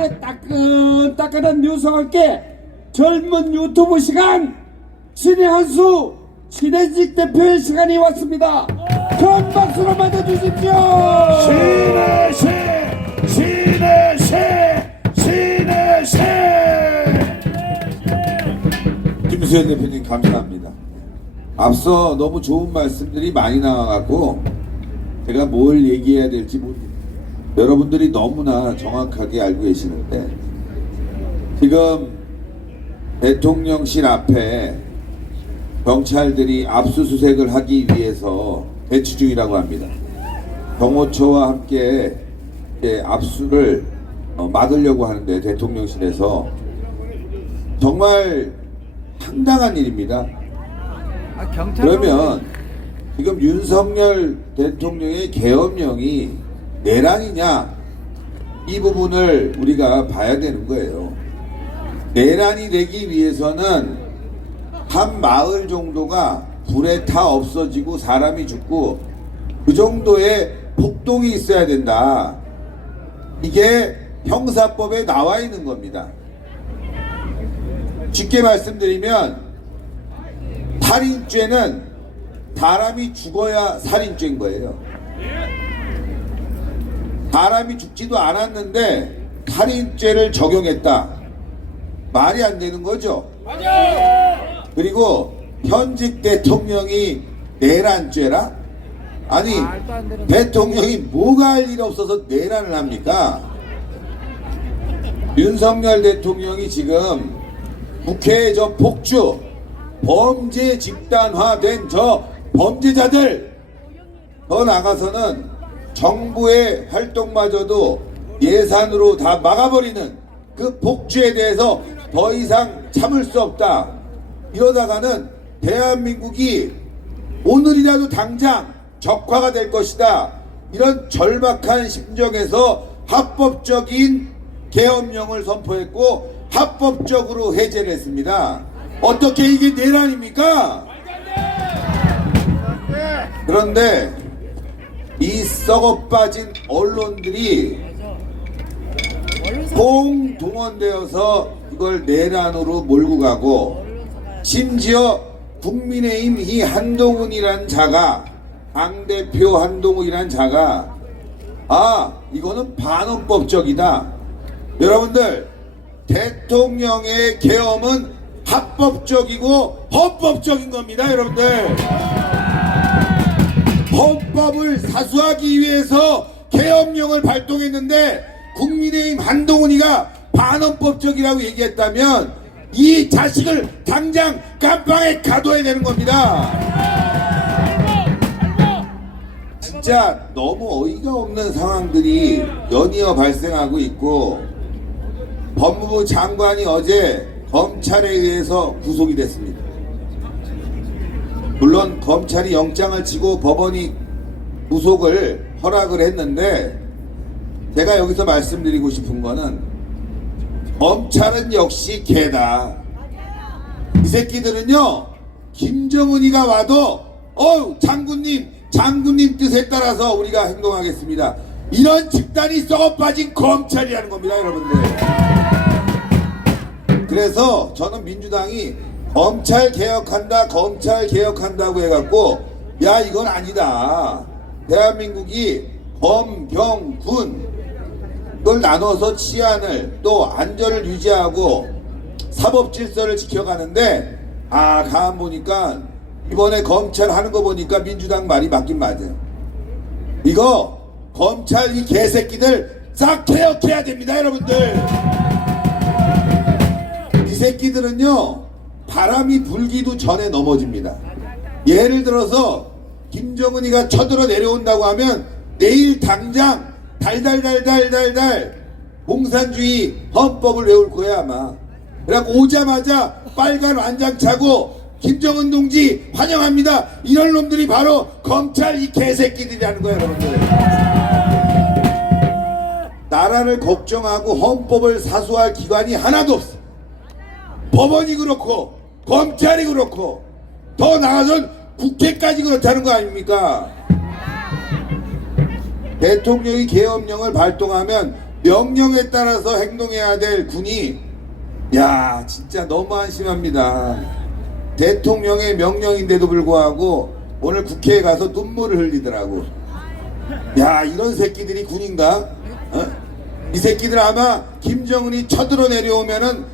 이렇게 따끈따끈한 뉴스와 함께 젊은 유튜브 시간 신의 한수 신혜직 대표의 시간이 왔습니다. 큰 박수로 맞아주십시오. 신의 새, 신의 새, 신의 새. 김수현 대표님 감사합니다. 앞서 너무 좋은 말씀들이 많이 나와갖고 제가 뭘 얘기해야 될지 모르겠어요. 여러분들이 너무나 정확하게 알고 계시는데 지금 대통령실 앞에 경찰들이 압수수색을 하기 위해서 대치 중이라고 합니다. 경호처와 함께 압수를 막으려고 하는데 대통령실에서 정말 황당한 일입니다. 그러면 지금 윤석열 대통령의 계엄령이 내란이냐, 이 부분을 우리가 봐야 되는 거예요. 내란이 되기 위해서는 한 마을 정도가 불에 타 없어지고 사람이 죽고 그 정도의 폭동이 있어야 된다. 이게 형사법에 나와 있는 겁니다. 쉽게 말씀드리면 살인죄는 사람이 죽어야 살인죄인 거예요. 사람이 죽지도 않았는데 살인죄를 적용했다. 말이 안 되는 거죠. 그리고 현직 대통령이 내란죄라? 아니, 대통령이 뭐가 할 일 없어서 내란을 합니까? 윤석열 대통령이 지금 국회의 저 폭주, 범죄 집단화된 저 범죄자들, 더 나가서는 정부의 활동마저도 예산으로 다 막아버리는 그 폭주에 대해서 더 이상 참을 수 없다. 이러다가는 대한민국이 오늘이라도 당장 적화가 될 것이다. 이런 절박한 심정에서 합법적인 계엄령을 선포했고 합법적으로 해제를 했습니다. 어떻게 이게 내란입니까? 그런데 이 썩어빠진 언론들이 공동원되어서 이걸 내란으로 몰고 가고, 심지어 국민의힘 이 한동훈이란 자가, 당대표 한동훈이란 자가 이거는 반헌법적이다. 여러분들, 대통령의 계엄은 합법적이고 헌법적인 겁니다. 여러분들, 헌법을 사수하기 위해서 계엄령을 발동했는데 국민의힘 한동훈이가 반헌법적이라고 얘기했다면 이 자식을 당장 감방에 가둬야 되는 겁니다. 진짜 너무 어이가 없는 상황들이 연이어 발생하고 있고, 법무부 장관이 어제 검찰에 의해서 구속이 됐습니다. 물론 검찰이 영장을 치고 법원이 구속을 허락을 했는데, 제가 여기서 말씀드리고 싶은 거는 검찰은 역시 개다. 이 새끼들은요, 김정은이가 와도 장군님 뜻에 따라서 우리가 행동하겠습니다. 이런 집단이 썩어빠진 검찰이라는 겁니다, 여러분들. 그래서 저는 민주당이 검찰 개혁한다고 해갖고, 야, 이건 아니다. 대한민국이 검, 경, 군 이걸 나눠서 치안을 또 안전을 유지하고 사법 질서를 지켜가는데, 가만 보니까 이번에 검찰 하는 거 보니까 민주당 말이 맞긴 맞아요. 이거 검찰 이 개새끼들 싹 개혁해야 됩니다, 여러분들. 이 새끼들은요, 바람이 불기도 전에 넘어집니다. 예를 들어서 김정은이가 쳐들어 내려온다고 하면 내일 당장 달달달달달달 공산주의 헌법을 외울 거야 아마. 그래갖고 오자마자 빨간 완장 차고 김정은 동지 환영합니다, 이런 놈들이 바로 검찰 이 개새끼들이라는 거예요, 여러분들. 나라를 걱정하고 헌법을 사수할 기관이 하나도 없어. 법원이 그렇고 검찰이 그렇고 더 나아가선 국회까지 그렇다는 거 아닙니까? 대통령이 계엄령을 발동하면 명령에 따라서 행동해야 될 군이 야 진짜 너무 한심합니다. 대통령의 명령인데도 불구하고 오늘 국회에 가서 눈물을 흘리더라고. 야 이런 새끼들이 군인가? 이 새끼들 아마 김정은이 쳐들어 내려오면은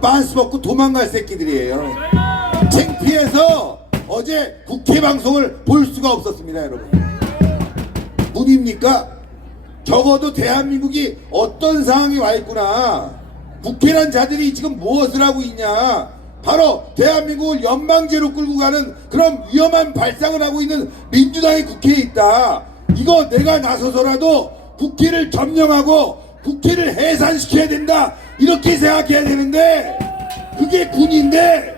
빤스 벗고 도망갈 새끼들이에요. 창피해서 어제 국회 방송을 볼 수가 없었습니다, 여러분. 문입니까? 적어도 대한민국이 어떤 상황에 와 있구나. 국회란 자들이 지금 무엇을 하고 있냐? 바로 대한민국을 연방제로 끌고 가는 그런 위험한 발상을 하고 있는 민주당의 국회에 있다. 이거 내가 나서서라도 국회를 점령하고 국회를 해산시켜야 된다. 이렇게 생각해야 되는데 그게 군인데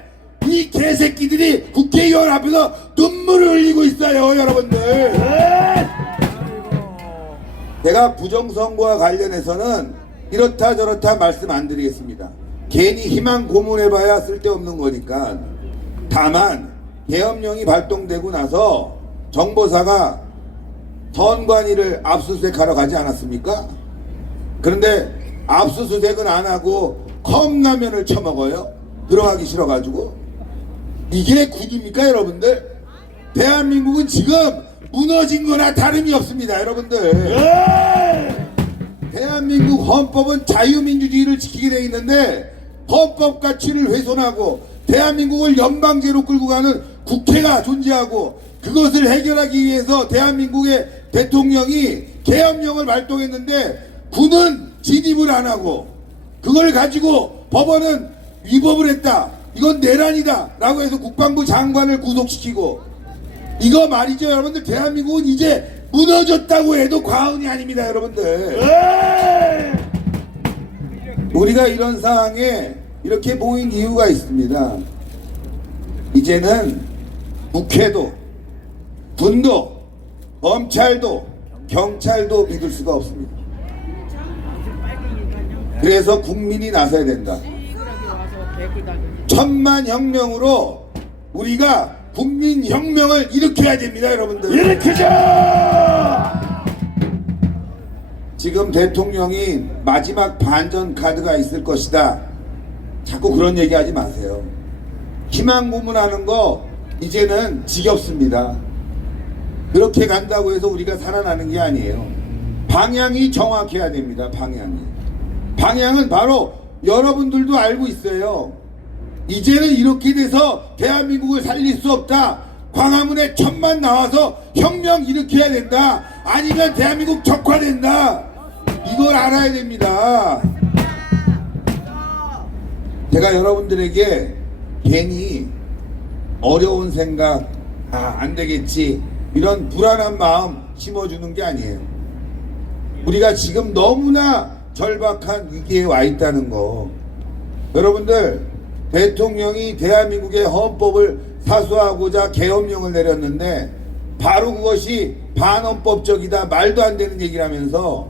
이 개새끼들이 국회의원 앞에서 눈물을 흘리고 있어요, 여러분들. 제가 부정선거와 관련해서는 이렇다 저렇다 말씀 안 드리겠습니다. 괜히 희망 고문해봐야 쓸데없는 거니까. 다만 계엄령이 발동되고 나서 정보사가 선관위를 압수수색하러 가지 않았습니까? 그런데 압수수색은 안 하고 컵라면을 처먹어요. 들어가기 싫어가지고. 이게 군입니까, 여러분들? 대한민국은 지금 무너진 거나 다름이 없습니다, 여러분들. 대한민국 헌법은 자유민주주의를 지키게 돼 있는데 헌법 가치를 훼손하고 대한민국을 연방제로 끌고 가는 국회가 존재하고 그것을 해결하기 위해서 대한민국의 대통령이 계엄령을 발동했는데 군은 진입을 안 하고 그걸 가지고 법원은 위법을 했다. 이건 내란이다. 라고 해서 국방부 장관을 구속시키고 이거 말이죠, 여러분들. 대한민국은 이제 무너졌다고 해도 과언이 아닙니다, 여러분들. 우리가 이런 상황에 이렇게 모인 이유가 있습니다. 이제는 국회도 군도 검찰도 경찰도 믿을 수가 없습니다. 그래서 국민이 나서야 된다. 천만혁명으로 우리가 국민혁명을 일으켜야 됩니다, 여러분들. 일으키자! 지금 대통령이 마지막 반전 카드가 있을 것이다. 자꾸 그런 얘기하지 마세요. 희망 고문하는 거 이제는 지겹습니다. 그렇게 간다고 해서 우리가 살아나는 게 아니에요. 방향이 정확해야 됩니다. 방향은 바로 여러분들도 알고 있어요. 이제는 이렇게 돼서 대한민국을 살릴 수 없다. 광화문에 천만 나와서 혁명 일으켜야 된다. 아니면 대한민국 적화된다. 이걸 알아야 됩니다. 제가 여러분들에게 괜히 어려운 생각, 안 되겠지, 이런 불안한 마음 심어주는 게 아니에요. 우리가 지금 너무나 절박한 위기에 와 있다는 거. 여러분들, 대통령이 대한민국의 헌법을 사수하고자 계엄령을 내렸는데 바로 그것이 반헌법적이다, 말도 안 되는 얘기를 하면서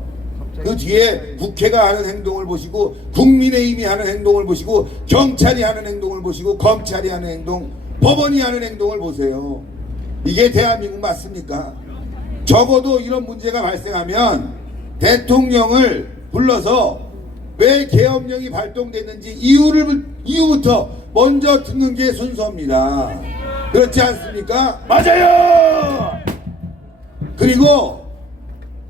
그 뒤에 국회가 하는 행동을 보시고 국민의힘이 하는 행동을 보시고 경찰이 하는 행동을 보시고 검찰이 하는 행동, 법원이 하는 행동을 보세요. 이게 대한민국 맞습니까? 적어도 이런 문제가 발생하면 대통령을 불러서 왜 계엄령이 발동됐는지 이유부터 먼저 듣는 게 순서입니다. 그렇지 않습니까? 맞아요! 그리고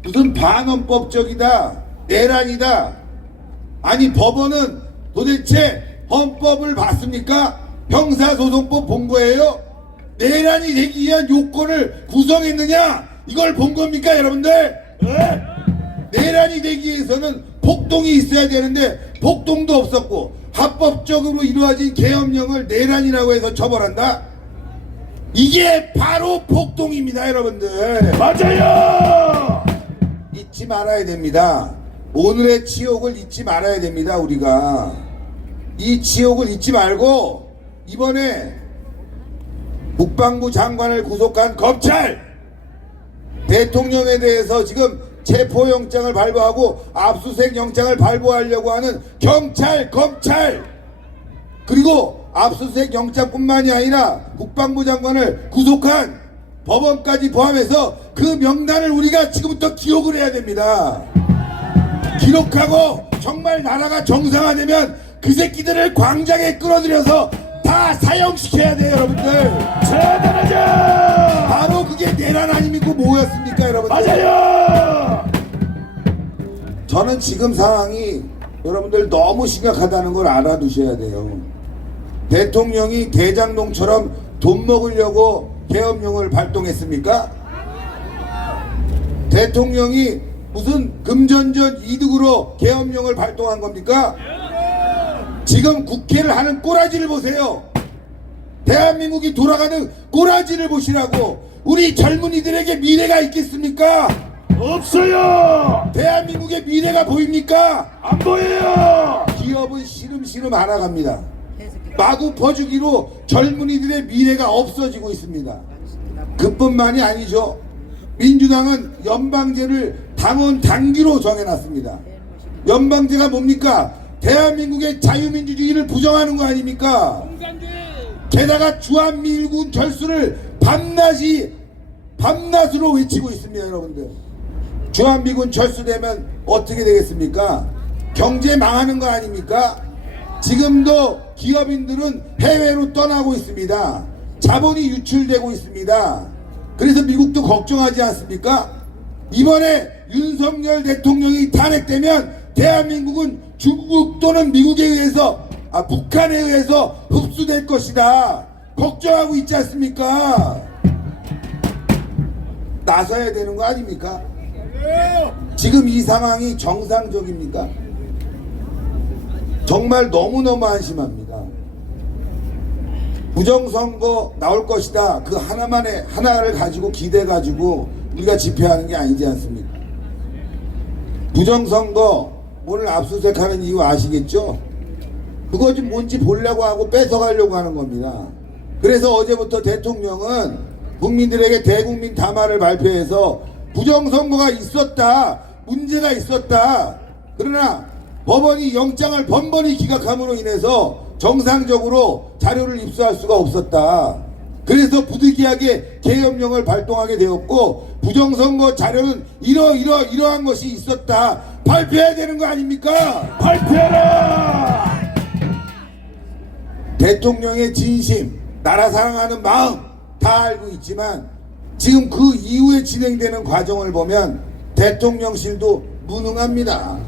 무슨 반헌법적이다, 내란이다. 아니, 법원은 도대체 헌법을 봤습니까? 형사소송법 본 거예요? 내란이 되기 위한 요건을 구성했느냐? 이걸 본 겁니까, 여러분들? 내란이 되기 위해서는 폭동이 있어야 되는데 폭동도 없었고 합법적으로 이루어진 계엄령을 내란이라고 해서 처벌한다? 이게 바로 폭동입니다, 여러분들. 맞아요! 잊지 말아야 됩니다. 오늘의 치욕을 잊지 말아야 됩니다. 우리가 이 치욕을 잊지 말고 이번에 국방부 장관을 구속한 검찰, 대통령에 대해서 지금 체포영장을 발부하고 압수수색 영장을 발부하려고 하는 경찰, 검찰, 그리고 압수수색 영장뿐만이 아니라 국방부 장관을 구속한 법원까지 포함해서 그 명단을 우리가 지금부터 기억을 해야 됩니다. 기록하고 정말 나라가 정상화되면 그 새끼들을 광장에 끌어들여서 다 사형시켜야 돼요, 여러분들. 차단하자. 바로 그게 내란 아닙니까? 뭐였습니까, 여러분들? 맞아요. 저는 지금 상황이 여러분들 너무 심각하다는 걸 알아두셔야 돼요. 대통령이 대장동처럼 돈 먹으려고 계엄령을 발동했습니까? 대통령이 무슨 금전전 이득으로 계엄령을 발동한 겁니까? 지금 국회를 하는 꼬라지를 보세요. 대한민국이 돌아가는 꼬라지를 보시라고. 우리 젊은이들에게 미래가 있겠습니까? 없어요. 대한민국의 미래가 보입니까? 안 보여요. 기업은 시름시름 알아갑니다. 마구 퍼주기로 젊은이들의 미래가 없어지고 있습니다. 그뿐만이 아니죠. 민주당은 연방제를 당원 당규로 정해놨습니다. 연방제가 뭡니까? 대한민국의 자유민주주의를 부정하는 거 아닙니까? 게다가 주한미군 철수를 밤낮으로 외치고 있습니다, 여러분들. 주한미군 철수되면 어떻게 되겠습니까? 경제 망하는 거 아닙니까? 지금도 기업인들은 해외로 떠나고 있습니다. 자본이 유출되고 있습니다. 그래서 미국도 걱정하지 않습니까? 이번에 윤석열 대통령이 탄핵되면 대한민국은 중국 또는 미국에 의해서 북한에 의해서 흡수될 것이다. 걱정하고 있지 않습니까? 나서야 되는 거 아닙니까? 지금 이 상황이 정상적입니까? 정말 너무너무 안심합니다. 부정선거 나올 것이다. 그 하나를 가지고 기대가지고 우리가 집회하는 게 아니지 않습니까? 부정선거 오늘 압수수색하는 이유 아시겠죠? 그거 좀 뭔지 보려고 하고 뺏어가려고 하는 겁니다. 그래서 어제부터 대통령은 국민들에게 대국민 담화를 발표해서 부정선거가 있었다, 문제가 있었다. 그러나 법원이 영장을 번번이 기각함으로 인해서 정상적으로 자료를 입수할 수가 없었다. 그래서 부득이하게 계엄령을 발동하게 되었고 부정선거 자료는 이러한 것이 있었다. 발표해야 되는 거 아닙니까? 발표해라. 대통령의 진심, 나라 사랑하는 마음 다 알고 있지만 지금 그 이후에 진행되는 과정을 보면 대통령실도 무능합니다.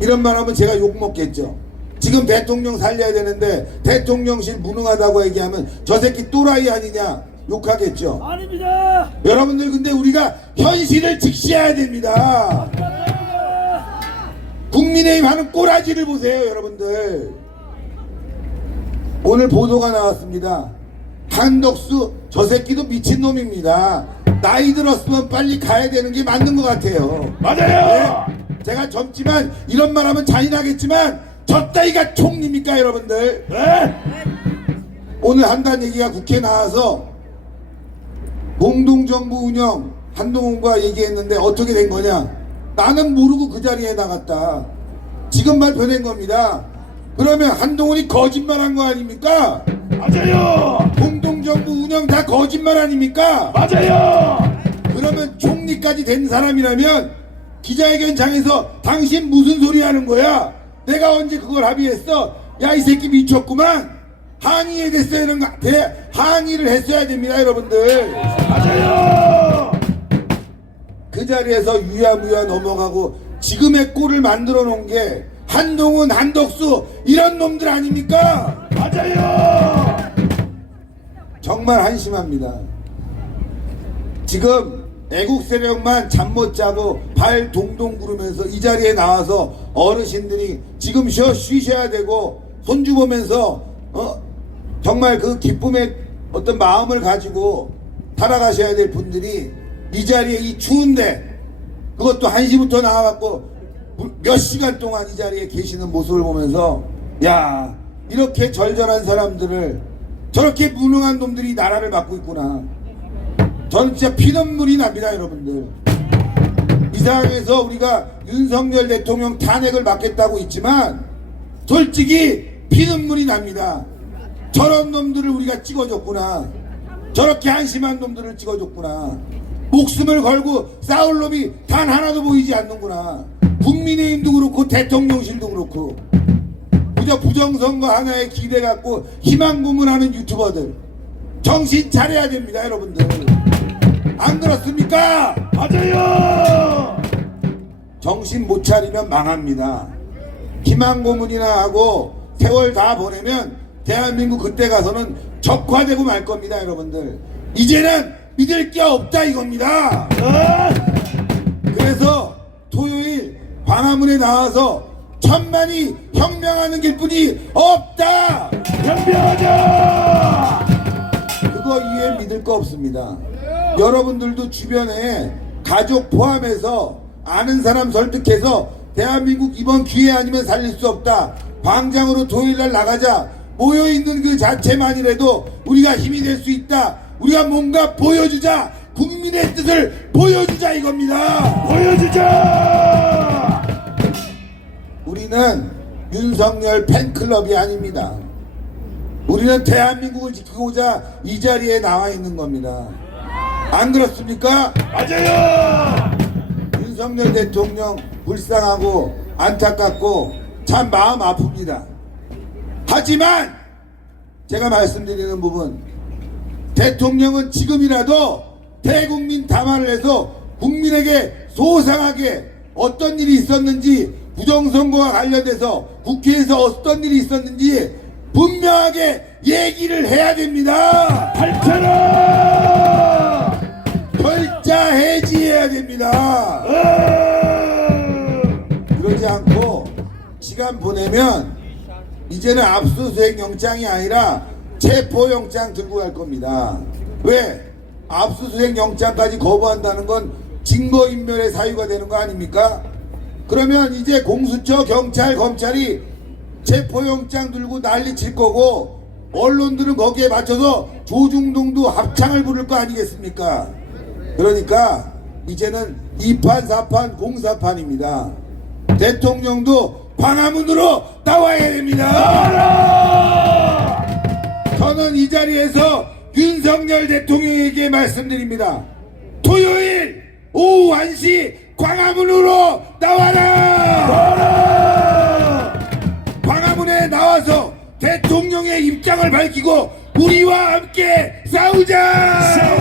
이런 말 하면 제가 욕먹겠죠. 지금 대통령 살려야 되는데 대통령실 무능하다고 얘기하면 저 새끼 또라이 아니냐 욕하겠죠. 아닙니다. 여러분들 근데 우리가 현실을 직시해야 됩니다. 국민의힘 하는 꼬라지를 보세요, 여러분들. 오늘 보도가 나왔습니다. 한덕수 저 새끼도 미친놈입니다. 나이 들었으면 빨리 가야 되는 게 맞는 것 같아요. 맞아요. 네? 제가 젊지만 이런 말 하면 잔인하겠지만 저 따위가 총리입니까, 여러분들? 네. 오늘 한다는 얘기가 국회에 나와서 공동정부 운영 한동훈과 얘기했는데 어떻게 된 거냐? 나는 모르고 그 자리에 나갔다. 지금 발표된 겁니다. 그러면 한동훈이 거짓말한 거 아닙니까? 맞아요. 공동정부 운영 다 거짓말 아닙니까? 맞아요. 그러면 총리까지 된 사람이라면 기자회견장에서 당신 무슨 소리 하는 거야? 내가 언제 그걸 합의했어? 야, 이 새끼 미쳤구만. 항의에 됐어야 되는 거, 항의를 했어야 됩니다, 여러분들. 맞아요. 그 자리에서 유야무야 넘어가고 지금의 꼴을 만들어 놓은 게 한동훈, 한덕수 이런 놈들 아닙니까? 맞아요. 정말 한심합니다. 지금 애국 세력만 잠 못 자고 발 동동 구르면서 이 자리에 나와서 어르신들이 지금 쉬셔야 되고 손주 보면서 정말 그 기쁨의 어떤 마음을 가지고 살아가셔야 될 분들이 이 자리에 이 추운데 그것도 1시부터 나와갖고 몇 시간 동안 이 자리에 계시는 모습을 보면서 야, 이렇게 절절한 사람들을 저렇게 무능한 놈들이 나라를 맡고 있구나. 저는 진짜 피눈물이 납니다, 여러분들. 이 상황에서 우리가 윤석열 대통령 탄핵을 막겠다고 있지만 솔직히 피눈물이 납니다. 저런 놈들을 우리가 찍어줬구나. 저렇게 한심한 놈들을 찍어줬구나. 목숨을 걸고 싸울 놈이 단 하나도 보이지 않는구나. 국민의힘도 그렇고 대통령실도 그렇고 그저 부정선거 하나에 기대 갖고 희망 고문하는 유튜버들 정신 차려야 됩니다, 여러분들. 안 그렇습니까? 맞아요. 정신 못 차리면 망합니다. 희망 고문이나 하고 세월 다 보내면 대한민국 그때 가서는 적화되고 말 겁니다, 여러분들. 이제는 믿을 게 없다 이겁니다. 그래서 토요일 광화문에 나와서 천만이 혁명하는 길뿐이 없다. 혁명하자. 그거 이외에 믿을 거 없습니다. 여러분들도 주변에 가족 포함해서 아는 사람 설득해서 대한민국 이번 기회 아니면 살릴 수 없다. 광장으로 토요일날 나가자. 모여있는 그 자체만이라도 우리가 힘이 될 수 있다. 우리가 뭔가 보여주자. 국민의 뜻을 보여주자 이겁니다. 보여주자. 우리는 윤석열 팬클럽이 아닙니다. 우리는 대한민국을 지키고자 이 자리에 나와 있는 겁니다. 안 그렇습니까? 맞아요. 윤석열 대통령 불쌍하고 안타깝고 참 마음 아픕니다. 하지만 제가 말씀드리는 부분, 대통령은 지금이라도 대국민 담화를 해서 국민에게 소상하게 어떤 일이 있었는지, 부정선거와 관련돼서 국회에서 어떤 일이 있었는지 분명하게 얘기를 해야 됩니다. 밝혀라. 결자 해지해야 됩니다. 그러지 않고 시간 보내면 이제는 압수수색 영장이 아니라 체포영장 들고 갈 겁니다. 왜? 압수수색 영장까지 거부한다는 건 증거인멸의 사유가 되는 거 아닙니까? 그러면 이제 공수처, 경찰, 검찰이 체포영장 들고 난리 칠 거고 언론들은 거기에 맞춰서 조중동도 합창을 부를 거 아니겠습니까? 그러니까 이제는 2판, 4판, 공사판입니다. 대통령도 광화문으로 나와야 됩니다. 저는 이 자리에서 윤석열 대통령에게 말씀드립니다. 토요일 오후 1시 광화문으로 나와라. 광화문에 나와서 대통령의 입장을 밝히고 우리와 함께 싸우자.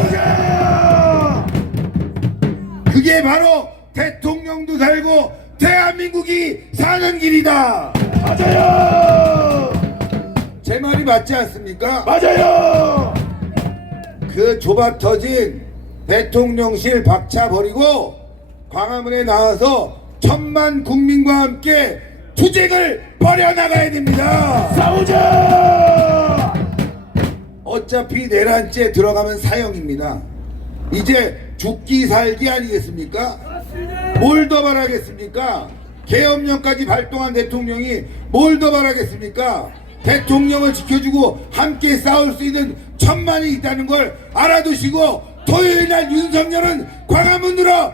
그게 바로 대통령도 살고 대한민국이 사는 길이다. 맞아요. 제 말이 맞지 않습니까? 맞아요. 그 좁아 터진 대통령실 박차 버리고 광화문에 나와서 천만 국민과 함께 투쟁을 벌여나가야 됩니다. 싸우자. 어차피 내란죄 들어가면 사형입니다. 이제 죽기 살기 아니겠습니까? 뭘 더 바라겠습니까? 계엄령까지 발동한 대통령이 뭘 더 바라겠습니까? 대통령을 지켜주고 함께 싸울 수 있는 천만이 있다는 걸 알아두시고 토요일날 윤석열은 광화문으로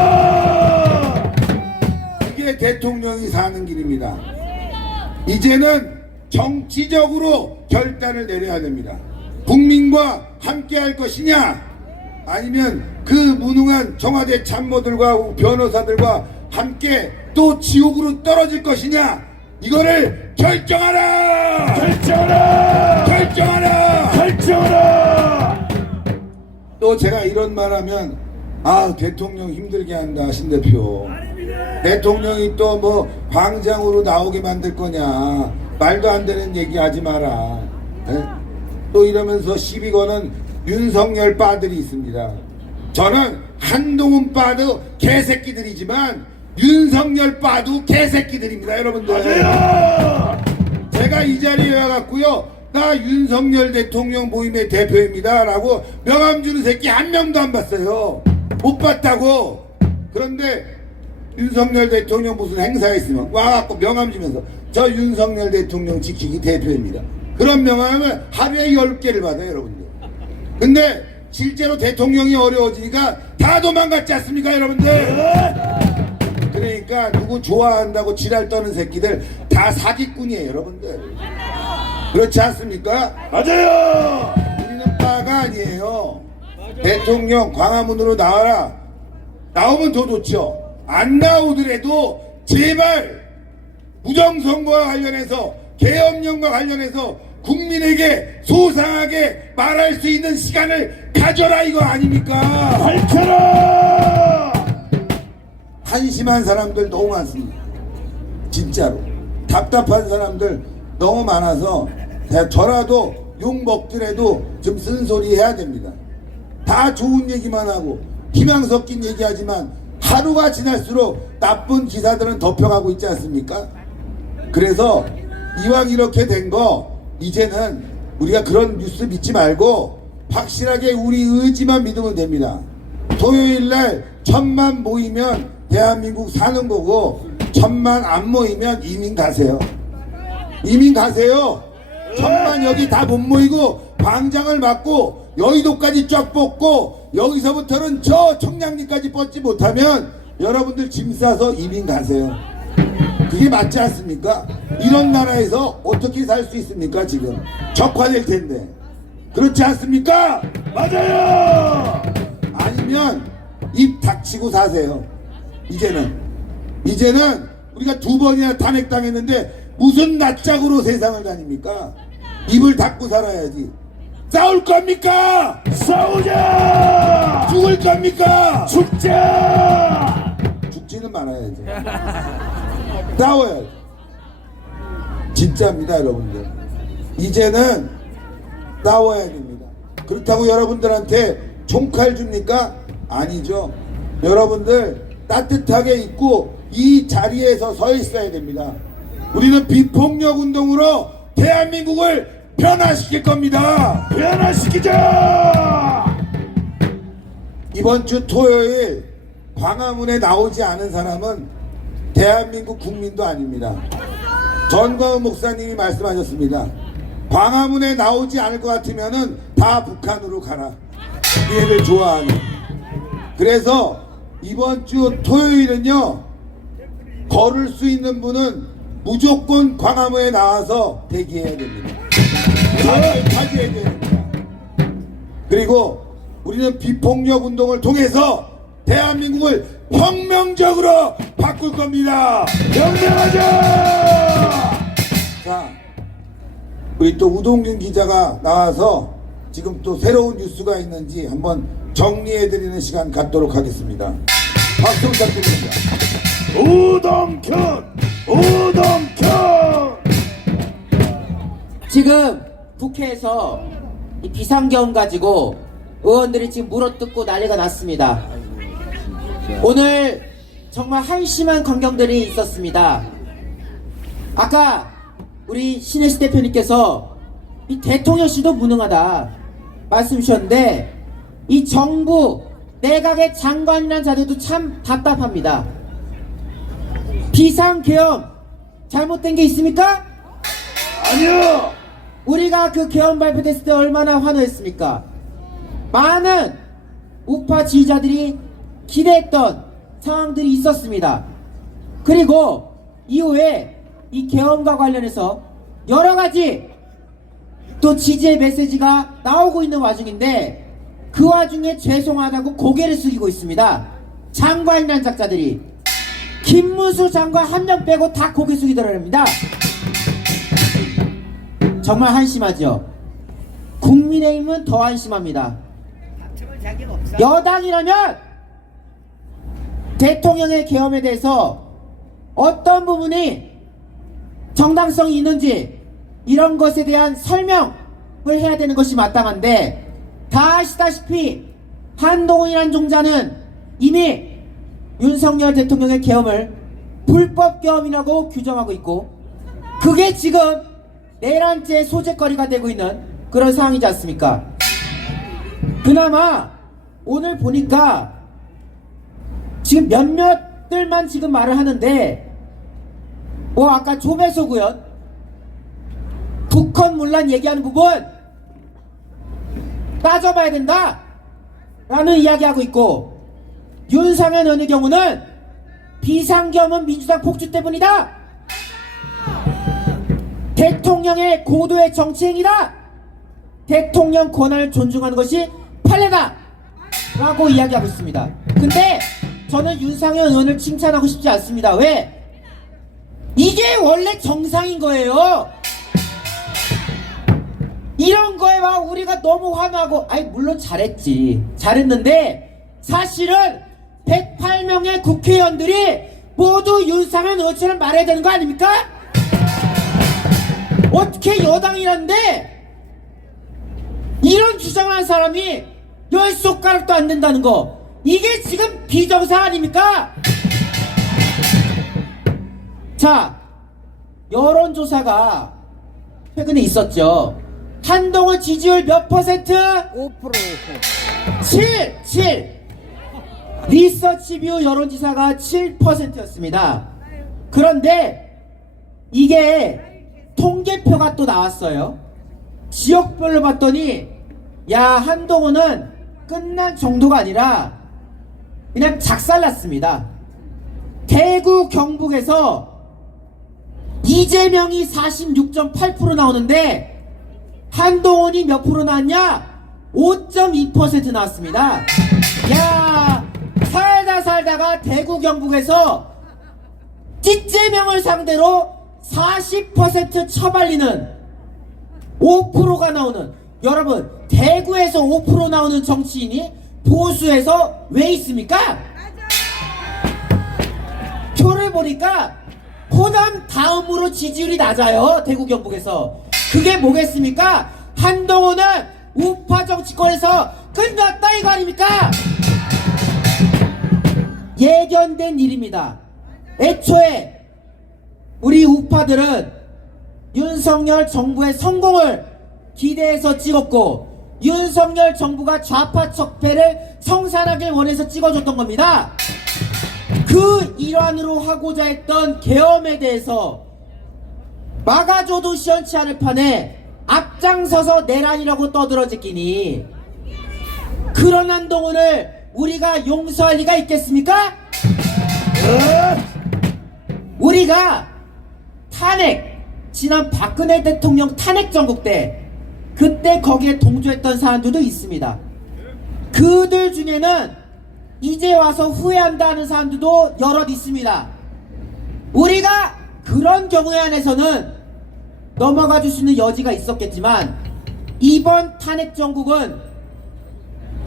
나와라. 이게 대통령이 사는 길입니다. 이제는 정치적으로 결단을 내려야 됩니다. 국민과 함께 할 것이냐, 아니면 그 무능한 청와대 참모들과 변호사들과 함께 또 지옥으로 떨어질 것이냐, 이거를 결정하라. 결정하라. 결정하라. 결정하라. 또 제가 이런 말하면 대통령 힘들게 한다 신 대표. 대통령이 또 뭐 광장으로 나오게 만들 거냐, 말도 안 되는 얘기 하지 마라. 에? 또 이러면서 시비 거는 윤석열 빠들이 있습니다. 저는 한동훈 빠도 개새끼들이지만 윤석열 빠도 개새끼들입니다, 여러분들. 맞아요. 제가 이 자리에 와갖고요, 나 윤석열 대통령 모임의 대표입니다 라고 명함 주는 새끼 한 명도 안 봤어요. 못 봤다고. 그런데 윤석열 대통령 무슨 행사에 있으면 와갖고 명함 주면서 저 윤석열 대통령 지키기 대표입니다. 그런 명함을 하루에 10개를 받아요, 여러분들. 근데 실제로 대통령이 어려워지니까 다 도망갔지 않습니까, 여러분들? 그러니까 누구 좋아한다고 지랄 떠는 새끼들 다 사기꾼이에요, 여러분들. 그렇지 않습니까? 맞아요. 우리는 빠가 아니에요. 대통령 광화문으로 나와라. 나오면 더 좋죠. 안 나오더라도 제발 부정선거와 관련해서 계엄령과 관련해서 국민에게 소상하게 말할 수 있는 시간을 가져라 이거 아닙니까? 밝혀라! 한심한 사람들 너무 많습니다. 진짜로 답답한 사람들 너무 많아서 저라도 욕 먹더라도 좀 쓴소리 해야 됩니다. 다 좋은 얘기만 하고 희망 섞인 얘기하지만 하루가 지날수록 나쁜 기사들은 덮여가고 있지 않습니까? 그래서 이왕 이렇게 된 거 이제는 우리가 그런 뉴스 믿지 말고 확실하게 우리 의지만 믿으면 됩니다. 토요일날 1000만 모이면 대한민국 사는 거고 1000만 안 모이면 이민 가세요. 이민 가세요. 1000만 여기 다 못 모이고 광장을 막고 여의도까지 쫙 뽑고 여기서부터는 저 청량리까지 뻗지 못하면 여러분들 짐 싸서 이민 가세요. 그게 맞지 않습니까? 이런 나라에서 어떻게 살 수 있습니까? 지금 적화될 텐데 그렇지 않습니까? 맞아요! 아니면 입 닥치고 사세요. 이제는 우리가 2번이나 탄핵당했는데 무슨 낯짝으로 세상을 다닙니까? 입을 닫고 살아야지. 싸울 겁니까? 싸우자! 죽을 겁니까? 죽자! 죽지는 말아야지. 싸워야지. 진짜입니다, 여러분들. 이제는 싸워야 됩니다. 그렇다고 여러분들한테 총칼 줍니까? 아니죠. 여러분들 따뜻하게 있고 이 자리에서 서 있어야 됩니다. 우리는 비폭력 운동으로 대한민국을 변화시킬 겁니다. 변화시키자! 이번 주 토요일 광화문에 나오지 않은 사람은 대한민국 국민도 아닙니다. 전광훈 목사님이 말씀하셨습니다. 광화문에 나오지 않을 것 같으면은 다 북한으로 가라. 얘들 좋아하는. 그래서 이번 주 토요일은요, 걸을 수 있는 분은 무조건 광화문에 나와서 대기해야 됩니다. 차지해야 됩니다. 그리고 우리는 비폭력 운동을 통해서 대한민국을 혁명적으로 바꿀 겁니다. 혁명하자! 자, 우리 또 우동균 기자가 나와서 지금 또 새로운 뉴스가 있는지 한번 정리해드리는 시간 갖도록 하겠습니다. 박수 부탁드립니다. 우동균! 지금 국회에서 이 비상계엄 가지고 의원들이 지금 물어뜯고 난리가 났습니다. 오늘 정말 한심한 광경들이 있었습니다. 아까 우리 신혜시 대표님께서 이 대통령실도 무능하다 말씀 주셨는데 이 정부 내각의 장관이라는 자들도 참 답답합니다. 비상계엄 잘못된 게 있습니까? 아니요! 우리가 그 계엄 발표됐을 때 얼마나 환호했습니까? 많은 우파 지지자들이 기대했던 상황들이 있었습니다. 그리고 이후에 이 계엄과 관련해서 여러가지 또 지지의 메시지가 나오고 있는 와중인데 그 와중에 죄송하다고 고개를 숙이고 있습니다. 장관이란 작자들이 김문수 장관 한 명 빼고 다 고개 숙이더랍니다. 정말 한심하죠. 국민의힘은 더 한심합니다. 여당이라면 대통령의 계엄에 대해서 어떤 부분이 정당성이 있는지 이런 것에 대한 설명을 해야 되는 것이 마땅한데 다 아시다시피 한동훈이라는 종자는 이미 윤석열 대통령의 계엄을 불법 계엄이라고 규정하고 있고 그게 지금 내란죄 소재거리가 되고 있는 그런 상황이지 않습니까? 그나마 오늘 보니까 지금 몇몇들만 지금 말을 하는데 뭐 아까 조배석 의원 북한 문란 얘기하는 부분 따져봐야 된다 라는 이야기하고 있고 윤상현 의원의 경우는 비상계엄은 민주당 폭주 때문이다, 대통령의 고도의 정치행위다, 대통령 권한을 존중하는 것이 판례다 라고 이야기하고 있습니다. 근데 저는 윤상현 의원을 칭찬하고 싶지 않습니다. 왜? 이게 원래 정상인 거예요. 이런 거에 막 우리가 너무 화나고, 아니 물론 잘했는데 사실은 108명의 국회의원들이 모두 윤상현 의원처럼 말해야 되는 거 아닙니까? 어떻게 여당이란데 이런 주장을 한 사람이 10손가락도 안 된다는 거, 이게 지금 비정상 아닙니까? 자, 여론조사가 최근에 있었죠. 한동훈 지지율 몇 퍼센트? 5%. 7! 리서치뷰 여론조사가 7%였습니다. 그런데 이게 통계표가 또 나왔어요. 지역별로 봤더니 야, 한동훈은 끝난 정도가 아니라 그냥 작살났습니다. 대구 경북에서 이재명이 46.8% 나오는데 한동훈이 몇 프로 나왔냐? 5.2% 나왔습니다. 야, 살다가 대구 경북에서 찌재명을 상대로 40% 처발리는 5%가 나오는, 여러분 대구에서 5% 나오는 정치인이 보수에서 왜 있습니까? 표를 보니까 호남 다음으로 지지율이 낮아요. 대구 경북에서. 그게 뭐겠습니까? 한동훈은 우파 정치권에서 끝났다 이거 아닙니까? 예견된 일입니다. 애초에 우리 우파들은 윤석열 정부의 성공을 기대해서 찍었고, 윤석열 정부가 좌파 척패를 청산하길 원해서 찍어줬던 겁니다. 그 일환으로 하고자 했던 계엄에 대해서 막아줘도 시원치 않을 판에 앞장서서 내란이라고 떠들어지끼니 그런 한동훈을 우리가 용서할 리가 있겠습니까? 우리가 탄핵, 지난 박근혜 대통령 탄핵 정국 때 그때 거기에 동조했던 사람들도 있습니다. 그들 중에는 이제 와서 후회한다는 사람들도 여럿 있습니다. 우리가 그런 경우에 한해서는 넘어가 줄 수 있는 여지가 있었겠지만 이번 탄핵 정국은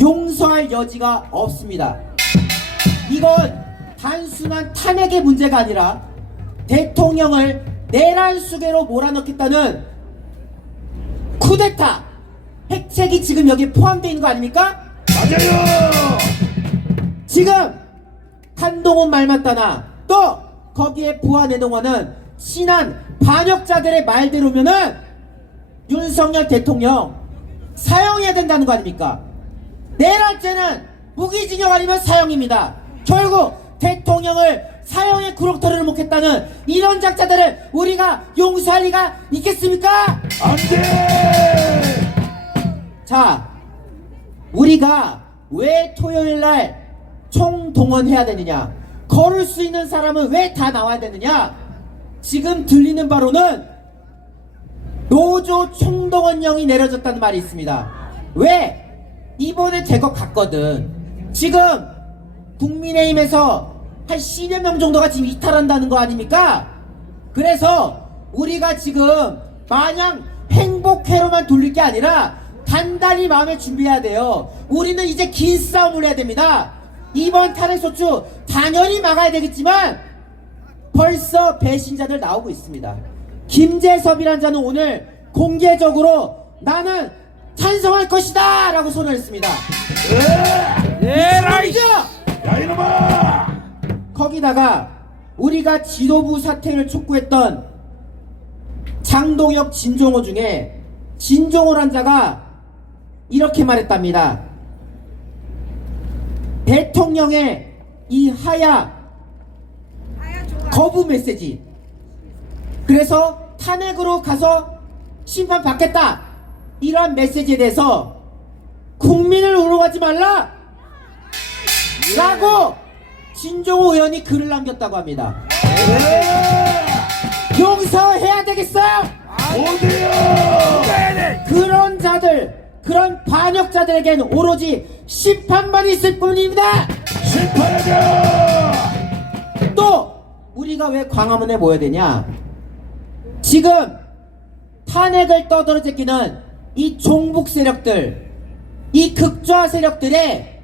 용서할 여지가 없습니다. 이건 단순한 탄핵의 문제가 아니라 대통령을 내란 수계로 몰아넣겠다는 쿠데타 핵책이 지금 여기에 포함되어 있는 거 아닙니까? 맞아요. 지금 한동훈 말 맞다나 또 거기에 부하내동원은 친한 반역자들의 말대로면은 윤석열 대통령 사형해야 된다는 거 아닙니까? 내란죄는 무기징역 아니면 사형입니다. 결국 대통령을 사형의 구렁텅이를 먹겠다는 이런 작자들을 우리가 용서할 리가 있겠습니까? 안 돼. 자, 우리가 왜 토요일날 총동원해야 되느냐, 걸을 수 있는 사람은 왜 다 나와야 되느냐, 지금 들리는 바로는 노조 총동원령이 내려졌다는 말이 있습니다. 왜? 이번에 될 것 같거든. 지금 국민의힘에서 한 10여 명 정도가 지금 이탈한다는 거 아닙니까? 그래서 우리가 지금 마냥 행복회로만 돌릴 게 아니라 단단히 마음에 준비해야 돼요. 우리는 이제 긴 싸움을 해야 됩니다. 이번 탄핵소추 당연히 막아야 되겠지만 벌써 배신자들 나오고 있습니다. 김재섭이란 자는 오늘 공개적으로 나는 찬성할 것이다 라고 선언했습니다. 에라이. 야 이놈아. 거기다가 우리가 지도부 사퇴를 촉구했던 장동혁, 진종호 중에 진종호란 자가 이렇게 말했답니다. 대통령의 이 하야 거부 메시지, 그래서 탄핵으로 가서 심판 받겠다, 이러한 메시지에 대해서 국민을 우롱하지 말라 라고 진종호 의원이 글을 남겼다고 합니다. 용서해야 되겠어요? 어디요? 그런 자들, 그런 반역자들에겐 오로지 심판만 있을 뿐입니다. 심판하자. 또 우리가 왜 광화문에 모여야 되냐? 지금 탄핵을 떠들어 제끼는 이 종북 세력들, 이 극좌 세력들의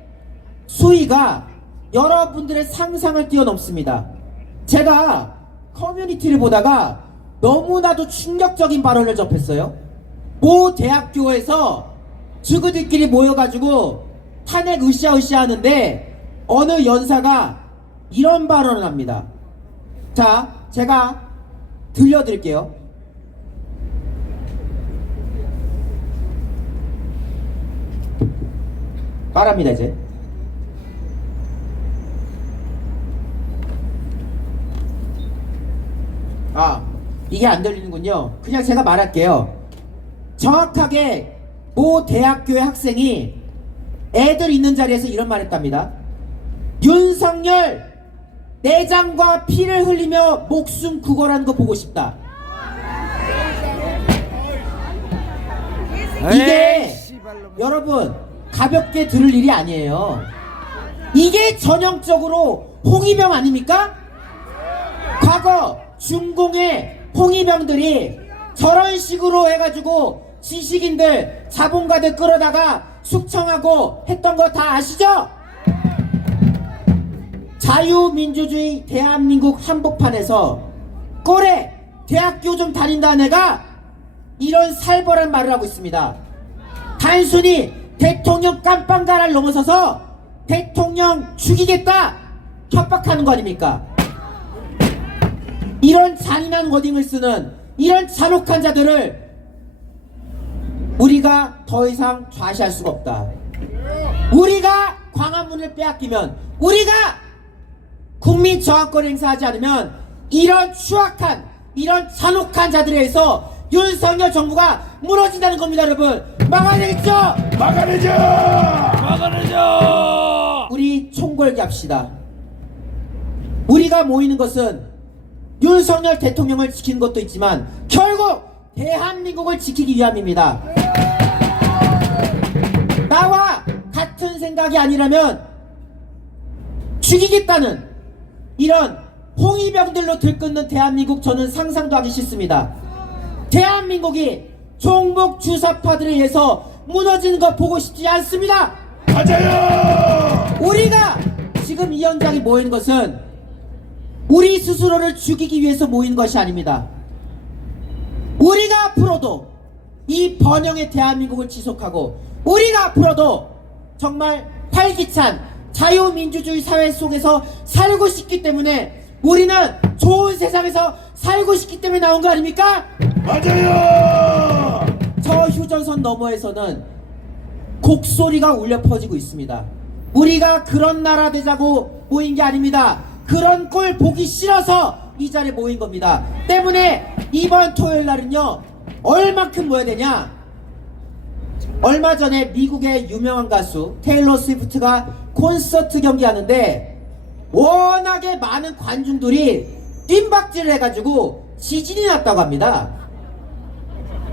수위가 여러분들의 상상을 뛰어넘습니다. 제가 커뮤니티를 보다가 너무나도 충격적인 발언을 접했어요. 모 대학교에서 주그들끼리 모여가지고 탄핵 으쌰으쌰 하는데 어느 연사가 이런 발언을 합니다. 자, 제가 들려드릴게요. 말합니다 이제. 아, 이게 안 들리는군요. 그냥 제가 말할게요. 정확하게 모 대학교의 학생이 애들 있는 자리에서 이런 말 했답니다. 윤석열 내장과 피를 흘리며 목숨 구걸하는 거 보고 싶다. 이게 여러분 가볍게 들을 일이 아니에요. 이게 전형적으로 홍위병 아닙니까? 과거 중공의 홍위병들이 저런 식으로 해가지고 지식인들 자본가들 끌어다가 숙청하고 했던 거 다 아시죠? 자유민주주의 대한민국 한복판에서 꼴에 대학교 좀 다닌다는 애가 이런 살벌한 말을 하고 있습니다. 단순히 대통령 깜빵가를 넘어서서 대통령 죽이겠다 협박하는 거 아닙니까? 이런 잔인한 워딩을 쓰는 이런 잔혹한 자들을 우리가 더 이상 좌시할 수가 없다. 우리가 광화문을 빼앗기면, 우리가 국민 저항권 행사하지 않으면 이런 추악한, 이런 잔혹한 자들에 의해서 윤석열 정부가 무너진다는 겁니다. 여러분 막아야 되겠죠? 막아내자. 우리 총궐기 합시다. 우리가 모이는 것은 윤석열 대통령을 지키는 것도 있지만 결국 대한민국을 지키기 위함입니다. 나와 같은 생각이 아니라면 죽이겠다는 이런 홍위병들로 들끓는 대한민국, 저는 상상도 하기 싫습니다. 대한민국이 종북 주사파들에 의해서 무너지는 거 보고 싶지 않습니다. 맞아요. 우리가 지금 이 현장에 모이는 것은 우리 스스로를 죽이기 위해서 모인 것이 아닙니다. 우리가 앞으로도 이 번영의 대한민국을 지속하고, 우리가 앞으로도 정말 활기찬 자유민주주의 사회 속에서 살고 싶기 때문에, 우리는 좋은 세상에서 살고 싶기 때문에 나온 거 아닙니까? 맞아요. 저 휴전선 너머에서는 곡소리가 울려 퍼지고 있습니다. 우리가 그런 나라 되자고 모인 게 아닙니다. 그런 꼴 보기 싫어서 이 자리에 모인 겁니다. 때문에 이번 토요일 날은요, 얼만큼 모여야 되냐? 얼마 전에 미국의 유명한 가수 테일러 스위프트가 콘서트 경기하는데 워낙에 많은 관중들이 뜀박질을 해가지고 지진이 났다고 합니다.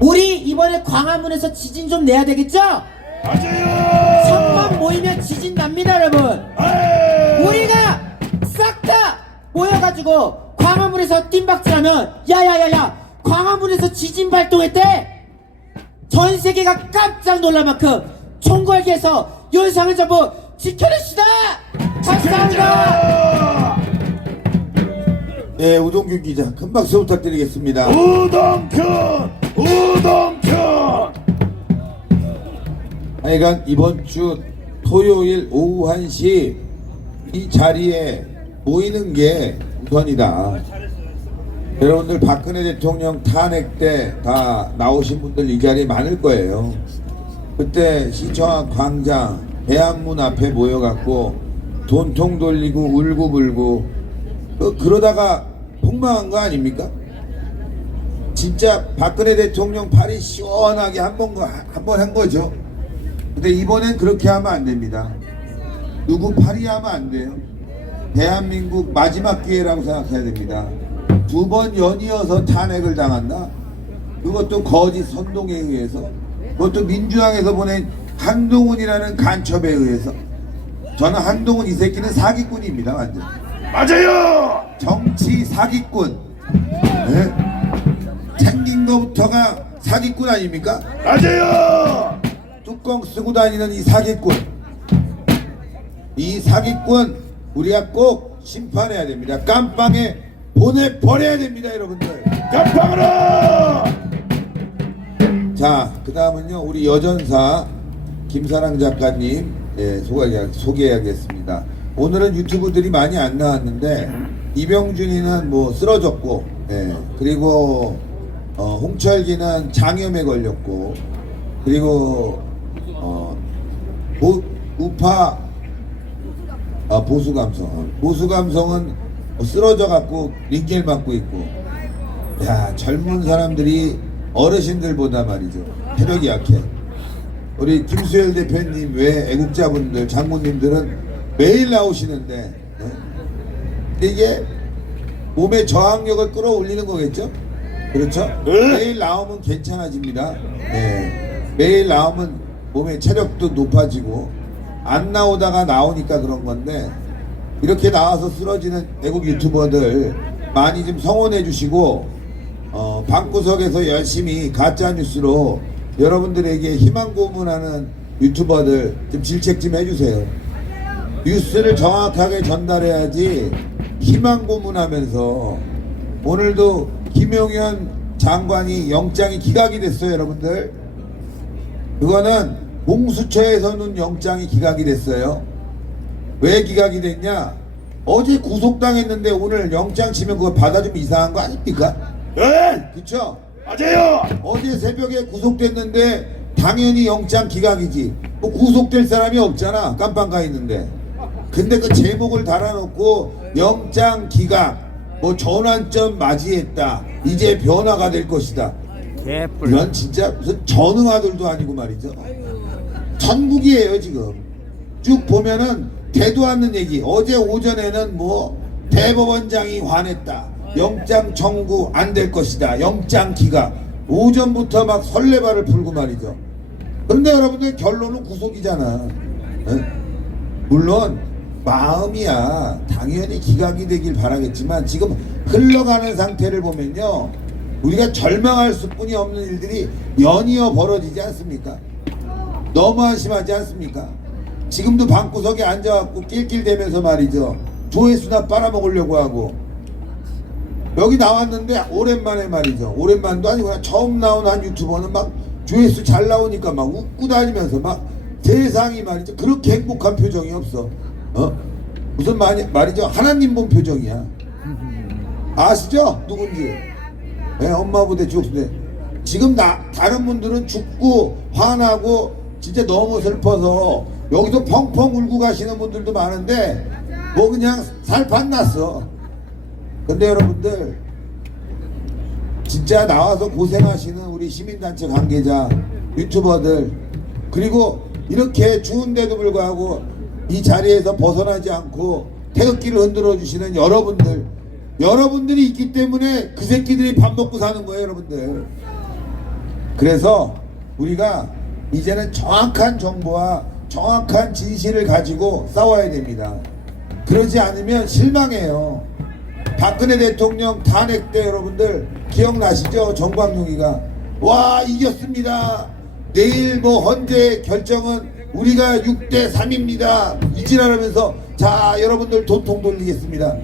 우리 이번에 광화문에서 지진 좀 내야 되겠죠? 맞아요. 천만 모이면 지진 납니다, 여러분. 에이. 우리가 싹 다 모여가지고 광화문에서 뜀박질하면, 야야야야, 광화문에서 지진 발동했대. 전 세계가 깜짝 놀랄 만큼 총궐기에서 윤석열 정부 지켜냅시다. 감사합니다. 네, 우동균 기자 큰 박수 부탁드리겠습니다. 우동편. 하여간 이번 주 토요일 오후 1시 이 자리에 모이는 게 우선이다. 여러분들 박근혜 대통령 탄핵 때 다 나오신 분들 이 자리에 많을 거예요. 그때 시청 앞 광장 대한문 앞에 모여갖고 돈통 돌리고 울고불고 그러다가 폭망한 거 아닙니까? 진짜 박근혜 대통령 팔이 시원하게 한 번 한 거죠. 근데 이번엔 그렇게 하면 안 됩니다. 누구 팔이 하면 안 돼요. 대한민국 마지막 기회라고 생각해야 됩니다. 2번 연이어서 탄핵을 당한다? 그것도 거짓 선동에 의해서, 그것도 민주당에서 보낸 한동훈이라는 간첩에 의해서. 저는 한동훈 이 새끼는 사기꾼입니다. 완전 맞아요. 정치 사기꾼. 네? 생긴 거부터가 사기꾼 아닙니까? 맞아요. 뚜껑 쓰고 다니는 이 사기꾼. 이 사기꾼 우리가 꼭 심판해야 됩니다. 깜빵에 보내버려야 됩니다, 여러분들. 깜빵으로. 자, 그 다음은요, 우리 여전사 김사랑 작가님, 예, 소개하겠습니다. 오늘은 유튜브들이 많이 안 나왔는데, 이병준이는 뭐 쓰러졌고, 예, 그리고 홍철기는 장염에 걸렸고, 그리고 우파 보수감성은 쓰러져 갖고 링겔 맞고 있고. 야, 젊은 사람들이 어르신들보다 말이죠, 체력이 약해. 우리 김수열 대표님 외 애국자분들, 장군님들은 매일 나오시는데, 네? 근데 이게 몸의 저항력을 끌어올리는 거겠죠? 그렇죠? 네. 매일 나오면 괜찮아집니다. 네. 매일 나오면 몸의 체력도 높아지고, 안 나오다가 나오니까 그런 건데, 이렇게 나와서 쓰러지는 애국 유튜버들 많이 좀 성원해 주시고, 방구석에서 열심히 가짜뉴스로 여러분들에게 희망 고문하는 유튜버들 좀 질책 좀 해주세요. 뉴스를 정확하게 전달해야지 희망 고문하면서. 오늘도 김용현 장관이 영장이 기각이 됐어요, 여러분들. 그거는 공수처에서는 영장이 기각이 됐어요. 왜 기각이 됐냐? 어제 구속당했는데 오늘 영장 치면 그거 받아주면 이상한 거 아닙니까? 네. 그쵸? 맞아요. 어제 새벽에 구속됐는데 당연히 영장 기각이지. 뭐 구속될 사람이 없잖아, 깜빵 가 있는데. 근데 그 제목을 달아놓고 영장 기각, 뭐 전환점 맞이했다, 이제 변화가 될 것이다. 이건 진짜 무슨 전응아들도 아니고 말이죠. 천국이에요 지금. 쭉 보면은 되도 않는 얘기. 어제 오전에는 뭐 대법원장이 화냈다, 영장 청구 안 될 것이다, 영장 기각. 오전부터 막 설레발을 풀고 말이죠. 근데 여러분들 결론은 구속이잖아. 에? 물론 마음이야 당연히 기각이 되길 바라겠지만, 지금 흘러가는 상태를 보면요, 우리가 절망할 수뿐이 없는 일들이 연이어 벌어지지 않습니까? 너무 한심하지 않습니까? 지금도 방구석에 앉아갖고 낄낄대면서 말이죠, 조회수나 빨아먹으려고 하고. 여기 나왔는데 오랜만에 말이죠, 오랜만도 아니고 그냥 처음 나온 한 유튜버는 막 조회수 잘 나오니까 막 웃고 다니면서 막 세상이 말이죠, 그렇게 행복한 표정이 없어. 무슨 말이죠, 하나님 본 표정이야. 아시죠? 누군지. 네, 엄마보다 죽었는데 지금 다른 분들은 죽고 화나고 진짜 너무 슬퍼서 여기서 펑펑 울고 가시는 분들도 많은데 뭐 그냥 살판 났어. 근데 여러분들 진짜 나와서 고생하시는 우리 시민단체 관계자, 유튜버들, 그리고 이렇게 추운데도 불구하고 이 자리에서 벗어나지 않고 태극기를 흔들어 주시는 여러분들이 있기 때문에 그 새끼들이 밥 먹고 사는 거예요, 여러분들. 그래서 우리가 이제는 정확한 정보와 정확한 진실을 가지고 싸워야 됩니다. 그러지 않으면 실망해요. 박근혜 대통령 탄핵 때 여러분들 기억나시죠? 정광용이가 와 이겼습니다, 내일 뭐 헌재 결정은 우리가 6대3입니다 이지랄하면서, 자 여러분들 돈통 돌리겠습니다.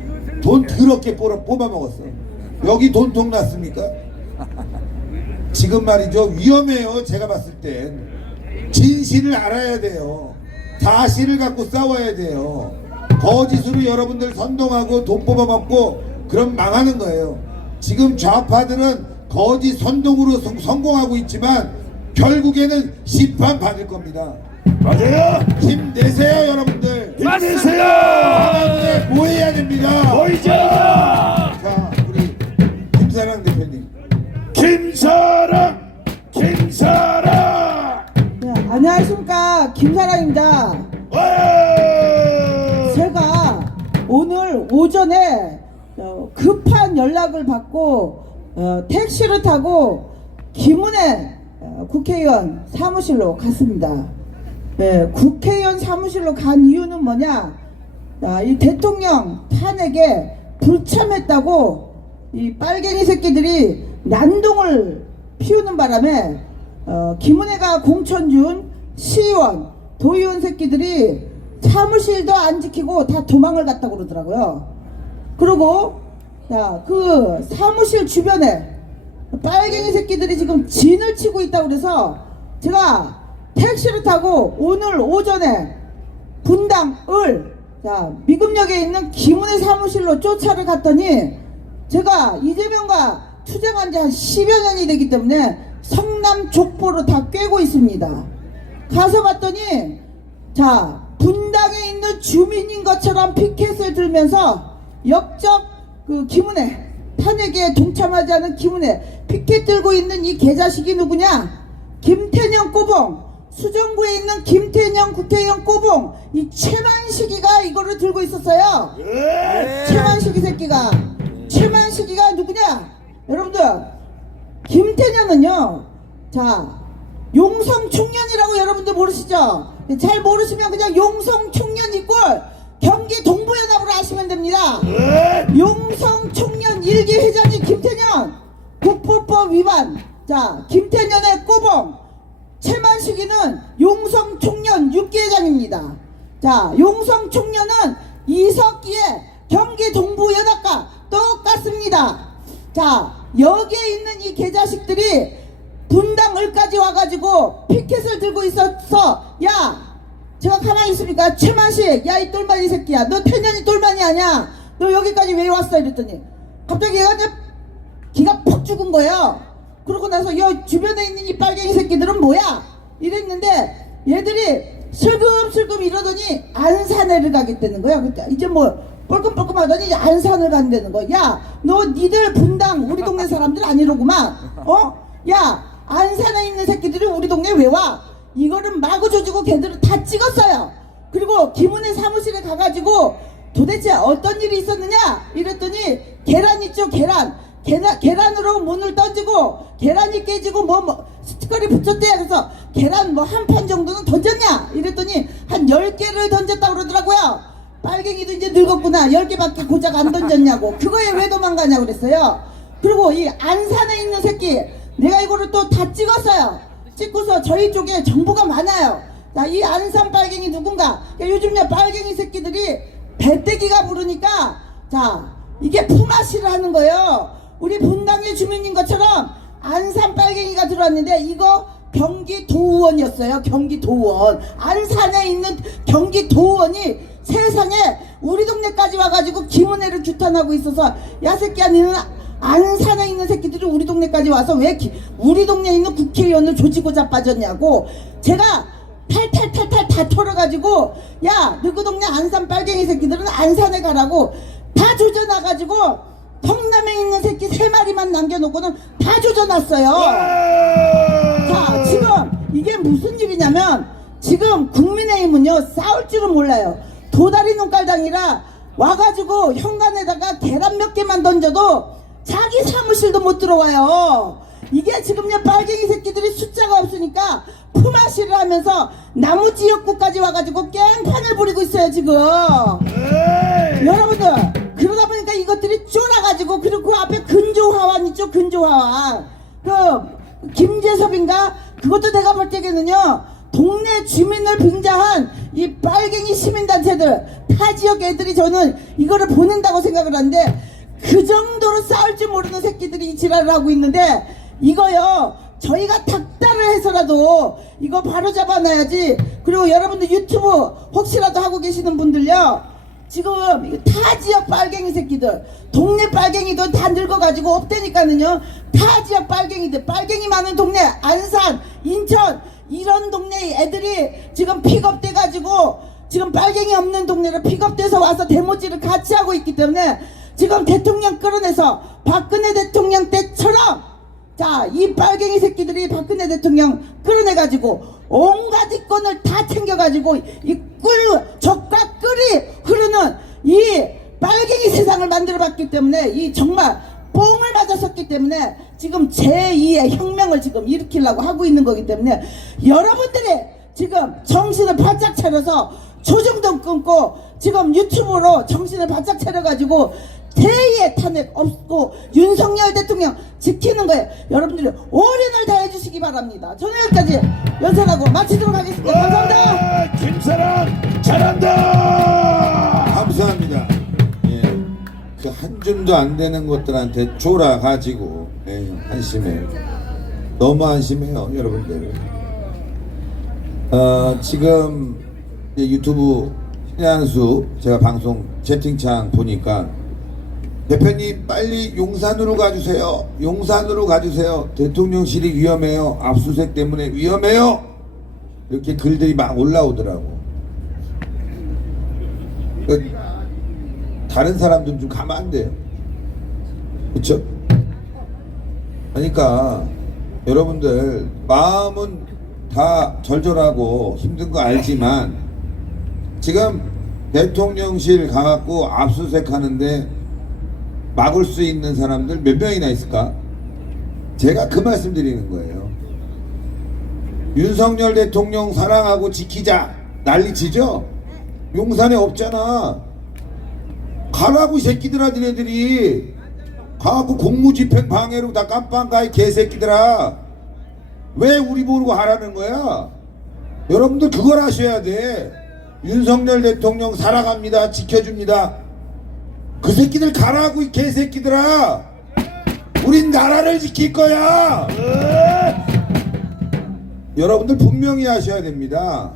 돈 더럽게 뽑아 먹었어. 여기 돈통 났습니까? 지금 말이죠, 위험해요. 제가 봤을 땐 진실을 알아야 돼요. 사실을 갖고 싸워야 돼요. 거짓으로 여러분들 선동하고 돈 뽑아 먹고 그럼 망하는 거예요. 지금 좌파들은 거짓 선동으로 성공하고 있지만 결국에는 심판 받을 겁니다. 맞아요. 힘내세요, 여러분들. 힘내세요. 하나님께 모여야 됩니다. 보이죠. 자, 우리 김사랑 대표님. 김사랑. 네, 안녕하십니까, 김사랑입니다. 와. 제가 오늘 오전에 급한 연락을 받고 택시를 타고 김은혜 국회의원 사무실로 갔습니다. 국회의원 사무실로 간 이유는 뭐냐? 이 대통령 탄핵에 불참했다고 이 빨갱이 새끼들이 난동을 피우는 바람에 김은혜가 공천 준 시의원, 도의원 새끼들이 사무실도 안 지키고 다 도망을 갔다고 그러더라고요. 그리고 그 사무실 주변에 빨갱이 새끼들이 지금 진을 치고 있다고 그래서 제가 택시를 타고 오늘 오전에 분당을 미금역에 있는 김은혜 사무실로 쫓아를 갔더니 제가 이재명과 투쟁한 지 한 10여 년이 되기 때문에 성남 족보로 다 꿰고 있습니다. 가서 봤더니 분당에 있는 주민인 것처럼 피켓을 들면서 역적 그 김은혜 탄핵에 동참하지 않은 김은혜 피켓 들고 있는 이 개자식이 누구냐? 김태년 꼬봉, 수정구에 있는 김태년 국회의원 꼬봉, 이 최만식이가 이거를 들고 있었어요. 최만식이 새끼가, 최만식이가 누구냐? 여러분들, 김태년은요, 용성 총련이라고 여러분들 모르시죠? 잘 모르시면 그냥 용성 총련 이꼴 경기 동부연합으로 아시면 됩니다. 용성 총련 1기 회장이 김태년, 국보법 위반. 김태년의 꼬봉, 최만식이는 용성 총련 6기 회장입니다. 용성 총련은 이석기의 경기 동부연합과 똑같습니다. 여기에 있는 이 개자식들이 분당을까지 와가지고 피켓을 들고 있었어. 야, 제가 가만히 있습니까? 최만식, 야 이 똘마니 새끼야, 너 태년이 똘마니 아냐? 너 여기까지 왜 왔어? 이랬더니 갑자기 얘가 기가 퍽 죽은 거예요. 그러고 나서 여 주변에 있는 이 빨갱이 새끼들은 뭐야? 이랬는데 얘들이 슬금슬금 이러더니 안산에를 가겠다는 거야. 이제 뭐 뻘끔뻘끔 하더니 이제 안산을 간다는 거야. 야, 너 니들 분당 우리 동네 사람들 아니로구만. 야, 안산에 있는 새끼들이 우리 동네 왜 와? 이거를 마구 조지고 걔들을 다 찍었어요. 그리고 김은혜 사무실에 가가지고 도대체 어떤 일이 있었느냐? 이랬더니 계란 있죠, 계란으로 문을 던지고 계란이 깨지고 스티커를 붙였대. 그래서 계란 한 판 정도는 던졌냐? 이랬더니 한 10개를 던졌다고 그러더라고요. 빨갱이도 이제 늙었구나. 10개밖에 고작 안 던졌냐고. 그거에 왜 도망가냐고 그랬어요. 그리고 이 안산에 있는 새끼, 내가 이거를 또 다 찍었어요. 찍고서 저희 쪽에 정보가 많아요. 이 안산 빨갱이 누군가. 요즘에 빨갱이 새끼들이 배때기가 부르니까 이게 품앗이를 하는 거예요. 우리 분당의 주민인 것처럼 안산 빨갱이가 들어왔는데 이거 경기도의원이었어요. 경기도의원. 안산에 있는 경기도의원이 세상에 우리 동네까지 와가지고 김은혜를 규탄하고 있어서, 야 새끼야, 너는 안산에 있는 새끼들이 우리 동네까지 와서 왜 우리 동네에 있는 국회의원을 조지고 자빠졌냐고. 제가 탈탈탈탈 다 털어가지고, 야, 너 그 동네 안산 빨갱이 새끼들은 안산에 가라고 다 조져놔가지고 성남에 있는 새끼 3마리만 남겨놓고는 다 조져놨어요. 지금 이게 무슨 일이냐면, 지금 국민의힘은요 싸울 줄은 몰라요. 도다리 눈깔당이라 와가지고 현관에다가 계란 몇 개만 던져도 자기 사무실도 못 들어와요. 이게 지금요 빨갱이 새끼들이 숫자가 없으니까 품앗이를 하면서 나무지역구까지 와가지고 깽판을 부리고 있어요 지금. 여러분들, 그러다 보니까 이것들이 쫄아가지고, 그리고 그 앞에 근조화환 있죠, 근조화환. 김재섭인가? 그것도 내가 볼 때에는요 동네 주민을 빙자한 이 빨갱이 시민단체들, 타 지역 애들이 저는 이거를 보낸다고 생각을 하는데, 그 정도로 싸울 줄 모르는 새끼들이 이 지랄을 하고 있는데, 이거요 저희가 닥달을 해서라도 이거 바로 잡아놔야지. 그리고 여러분들 유튜브 혹시라도 하고 계시는 분들요, 지금 타 지역 빨갱이 새끼들, 동네 빨갱이도 다 늙어가지고 없다니까는요. 타 지역 빨갱이들, 빨갱이 많은 동네 안산, 인천 이런 동네 애들이 지금 픽업돼가지고 지금 빨갱이 없는 동네로 픽업돼서 와서 데모지를 같이 하고 있기 때문에 지금 대통령 끌어내서 박근혜 대통령 때처럼 이 빨갱이 새끼들이 박근혜 대통령 끌어내가지고 온갖 이권을 다 챙겨가지고 이 적과 꿀이 흐르는 이 빨갱이 세상을 만들어봤기 때문에, 이 정말 뽕을 맞았었기 때문에 지금 제2의 혁명을 지금 일으키려고 하고 있는 거기 때문에, 여러분들이 지금 정신을 바짝 차려서 조정동 끊고 지금 유튜브로 정신을 바짝 차려가지고 대의의 탄핵 없고 윤석열 대통령 지키는 거예요. 여러분들이 올인을 다 해주시기 바랍니다. 저는 여기까지 연설하고 마치도록 하겠습니다. 감사합니다. 김사랑 잘한다. 감사합니다. 예, 그 한 줌도 안 되는 것들한테 졸아가지고 한심해요. 너무 한심해요, 여러분들. 지금 이제 유튜브 신의 한수 제가 방송 채팅창 보니까 대표님 빨리 용산으로 가주세요. 용산으로 가주세요. 대통령실이 위험해요. 압수수색 때문에 위험해요. 이렇게 글들이 막 올라오더라고. 다른 사람들은 좀 가면 안 돼요. 그쵸? 그러니까 여러분들 마음은 다 절절하고 힘든 거 알지만 지금 대통령실 가갖고 압수수색 하는데 막을 수 있는 사람들 몇 명이나 있을까? 제가 그 말씀 드리는 거예요. 윤석열 대통령 사랑하고 지키자 난리치죠? 용산에 없잖아. 가라고 이 새끼들아. 니네들이 가갖고 공무집행 방해로 다 깜빵 가 이 개새끼들아. 왜 우리 모르고 하라는 거야? 여러분들 그걸 아셔야 돼. 윤석열 대통령 사랑합니다. 지켜줍니다. 그 새끼들 가라고 이 개새끼들아. 우린 나라를 지킬 거야. 여러분들 분명히 아셔야 됩니다.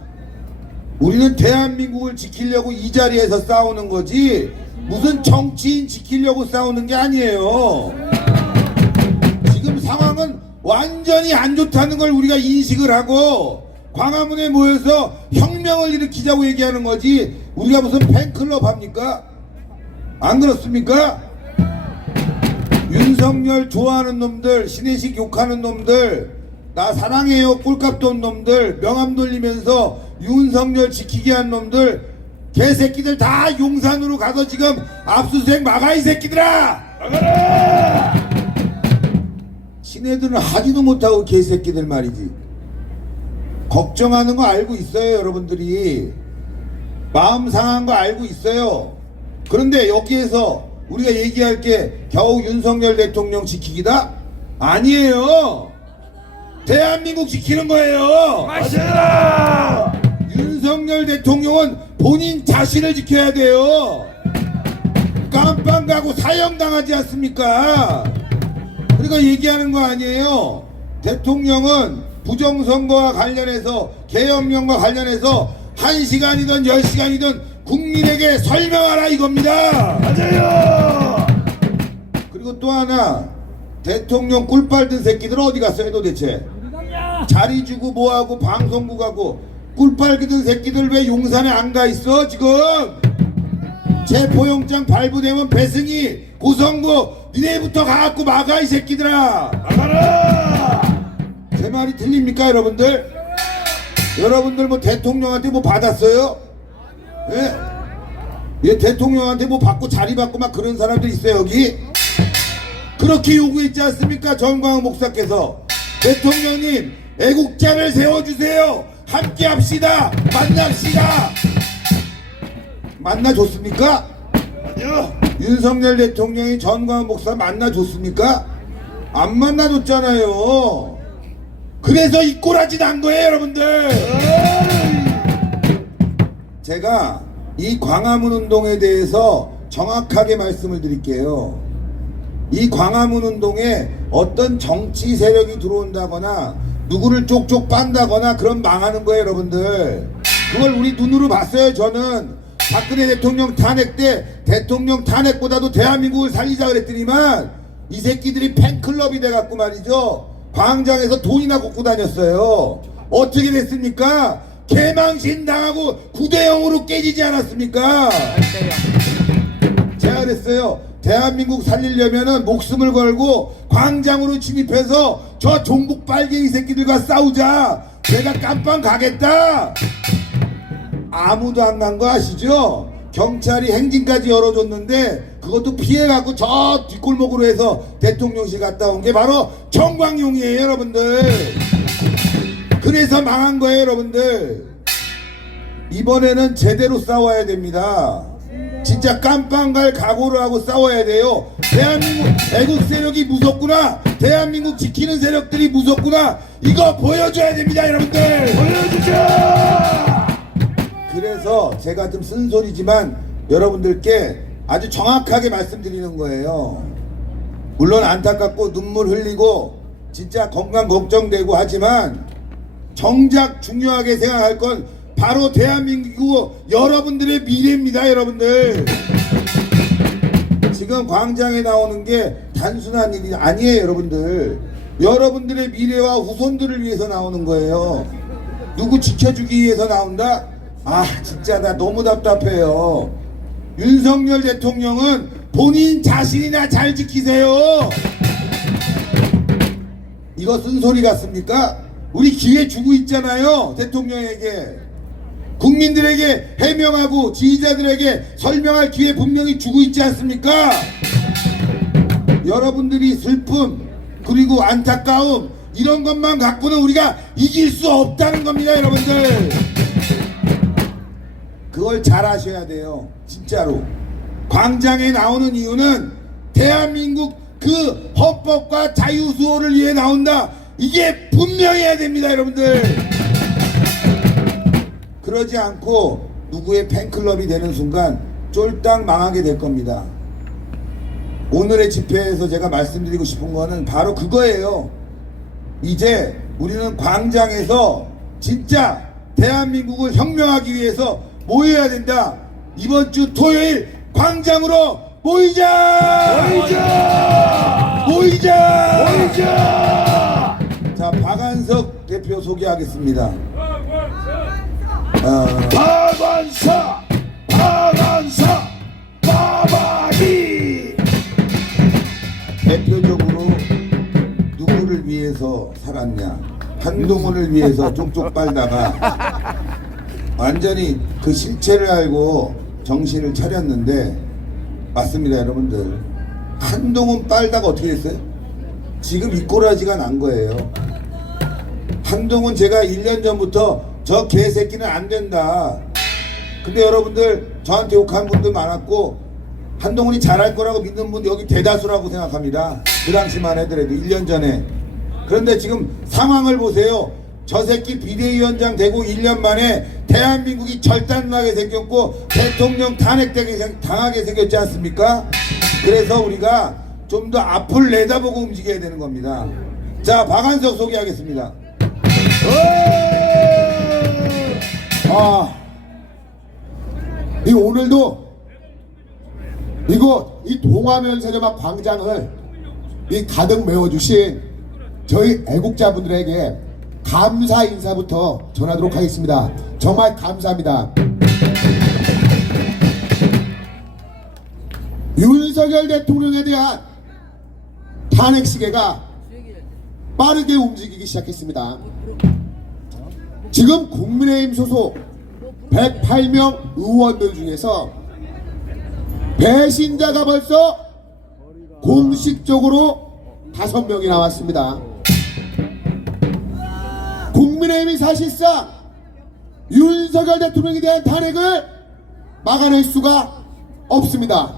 우리는 대한민국을 지키려고 이 자리에서 싸우는 거지 무슨 정치인 지키려고 싸우는 게 아니에요. 지금 상황은 완전히 안 좋다는 걸 우리가 인식을 하고 광화문에 모여서 혁명을 일으키자고 얘기하는 거지 우리가 무슨 팬클럽 합니까? 안 그렇습니까? 윤석열 좋아하는 놈들, 신혜식 욕하는 놈들, 나 사랑해요 꿀값도 없는 놈들, 명함 돌리면서 윤석열 지키게 한 놈들, 개새끼들 다 용산으로 가서 지금 압수수색 막아 이 새끼들아! 막아라! 지네들은 하지도 못하고 개새끼들 말이지. 걱정하는 거 알고 있어요 여러분들이. 마음 상한 거 알고 있어요. 그런데 여기에서 우리가 얘기할 게 겨우 윤석열 대통령 지키기다? 아니에요. 대한민국 지키는 거예요. 맞습니다. 윤석열 대통령은 본인 자신을 지켜야 돼요. 깜빵 가고 사형당하지 않습니까? 우리가 얘기하는 거 아니에요. 대통령은 부정선거와 관련해서 계엄령과 관련해서 1시간이든 10시간이든 국민에게 설명하라 이겁니다. 맞아요. 그리고 또 하나, 대통령 꿀빨 든 새끼들은 어디 갔어요 도대체? 자리 주고 뭐하고 방송국 하고 꿀빨 든 새끼들 왜 용산에 안 가 있어 지금? 체포영장 발부되면 배승희 고성구 니네부터 가갖고 막아 이 새끼들아. 막아라. 제 말이 들립니까 여러분들? 여러분들 뭐 대통령한테 뭐 받았어요? 예? 예, 대통령한테 뭐 받고 자리 받고 막 그런 사람들 있어요 여기? 그렇게 요구했지 않습니까 전광훈 목사께서? 대통령님 애국자를 세워주세요. 함께 합시다. 만납시다. 만나줬습니까? 아니요. 윤석열 대통령이 전광훈 목사 만나줬습니까? 안 만나줬잖아요. 그래서 이 꼬라지 난 거예요 여러분들. 제가 이 광화문 운동에 대해서 정확하게 말씀을 드릴게요. 이 광화문 운동에 어떤 정치 세력이 들어온다거나 누구를 쪽쪽 빤다거나 그런 망하는 거예요 여러분들. 그걸 우리 눈으로 봤어요. 저는 박근혜 대통령 탄핵 때 대통령 탄핵보다도 대한민국을 살리자 그랬더니만 이 새끼들이 팬클럽이 돼갖고 말이죠 광장에서 돈이나 걷고 다녔어요. 어떻게 됐습니까? 개망신 당하고 9대0으로 깨지지 않았습니까? 제가 그랬어요. 대한민국 살리려면은 목숨을 걸고 광장으로 진입해서 저 종북 빨갱이 새끼들과 싸우자. 내가 깜빵 가겠다. 아무도 안 간 거 아시죠? 경찰이 행진까지 열어줬는데 그것도 피해갖고 저 뒷골목으로 해서 대통령실 갔다 온 게 바로 정광용이에요 여러분들. 그래서 망한 거예요, 여러분들. 이번에는 제대로 싸워야 됩니다. 진짜 깜빵 갈 각오를 하고 싸워야 돼요. 대한민국 애국 세력이 무섭구나, 대한민국 지키는 세력들이 무섭구나, 이거 보여줘야 됩니다, 여러분들. 보여주자. 그래서 제가 좀 쓴소리지만 여러분들께 아주 정확하게 말씀드리는 거예요. 물론 안타깝고 눈물 흘리고 진짜 건강 걱정되고 하지만 정작 중요하게 생각할 건 바로 대한민국 여러분들의 미래입니다, 여러분들. 지금 광장에 나오는 게 단순한 일이 아니에요, 여러분들. 여러분들의 미래와 후손들을 위해서 나오는 거예요. 누구 지켜주기 위해서 나온다? 아, 진짜 나 너무 답답해요. 윤석열 대통령은 본인 자신이나 잘 지키세요. 이거 쓴소리 같습니까? 우리 기회 주고 있잖아요, 대통령에게. 국민들에게 해명하고 지지자들에게 설명할 기회 분명히 주고 있지 않습니까? 여러분들이 슬픔 그리고 안타까움 이런 것만 갖고는 우리가 이길 수 없다는 겁니다, 여러분들. 그걸 잘 아셔야 돼요, 진짜로. 광장에 나오는 이유는 대한민국 그 헌법과 자유수호를 위해 나온다, 이게 분명해야 됩니다, 여러분들. 그러지 않고 누구의 팬클럽이 되는 순간 쫄딱 망하게 될 겁니다. 오늘의 집회에서 제가 말씀드리고 싶은 거는 바로 그거예요. 이제 우리는 광장에서 진짜 대한민국을 혁명하기 위해서 모여야 된다. 이번 주 토요일 광장으로 모이자! 보이자. 모이자! 보이자. 자, 박한석 대표 소개하겠습니다. 박완사. 박완사. 바바기. 대표적으로 누구를 위해서 살았냐? 한동훈을 위해서 쪽쪽 빨다가 완전히 그 실체를 알고 정신을 차렸는데, 맞습니다, 여러분들. 한동훈 빨다가 어떻게 됐어요? 지금 이 꼬라지가 난 거예요. 한동훈 제가 1년 전부터 저 개새끼는 안 된다. 근데 여러분들 저한테 욕한 분들 많았고, 한동훈이 잘할 거라고 믿는 분 여기 대다수라고 생각합니다. 그 당시만 해더라도 1년 전에. 그런데 지금 상황을 보세요. 저 새끼 비대위원장 되고 1년 만에 대한민국이 절단나게 생겼고 대통령 당하게 생겼지 않습니까? 그래서 우리가 좀 더 앞을 내다보고 움직여야 되는 겁니다. 자, 박한석 소개하겠습니다. 이 오늘도 이곳 이 동화면세점앞 광장을 이 가득 메워주신 저희 애국자분들에게 감사 인사부터 전하도록 하겠습니다. 정말 감사합니다. 윤석열 대통령에 대한 탄핵 시계가 빠르게 움직이기 시작했습니다. 지금 국민의힘 소속 108명 의원들 중에서 배신자가 벌써 공식적으로 5명이 나왔습니다. 국민의힘이 사실상 윤석열 대통령에 대한 탄핵을 막아낼 수가 없습니다.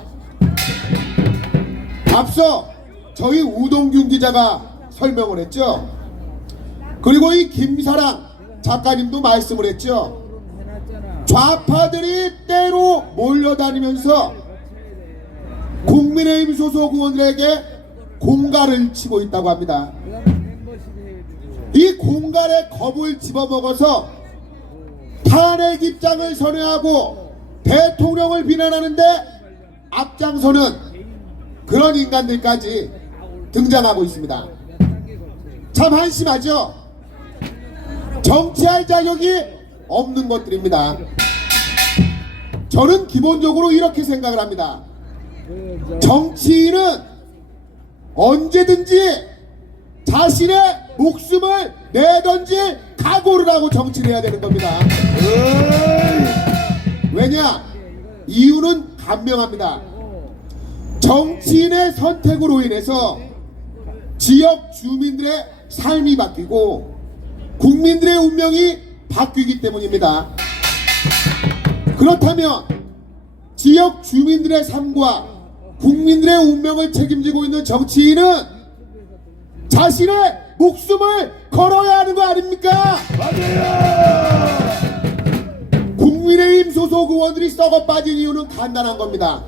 앞서 저희 우동균 기자가 설명을 했죠. 그리고 이 김사랑 작가님도 말씀을 했죠. 좌파들이 때로 몰려다니면서 국민의힘 소속 의원들에게 공갈을 치고 있다고 합니다. 이 공갈의 겁을 집어먹어서 탄핵 입장을 선회하고 대통령을 비난하는데 앞장서는 그런 인간들까지 등장하고 있습니다. 참 한심하죠? 정치할 자격이 없는 것들입니다. 저는 기본적으로 이렇게 생각을 합니다. 정치인은 언제든지 자신의 목숨을 내던질 각오를 하고 정치를 해야 되는 겁니다. 왜냐? 이유는 간명합니다. 정치인의 선택으로 인해서 지역 주민들의 삶이 바뀌고 국민들의 운명이 바뀌기 때문입니다. 그렇다면 지역 주민들의 삶과 국민들의 운명을 책임지고 있는 정치인은 자신의 목숨을 걸어야 하는 거 아닙니까? 맞아요. 국민의힘 소속 의원들이 썩어 빠진 이유는 간단한 겁니다.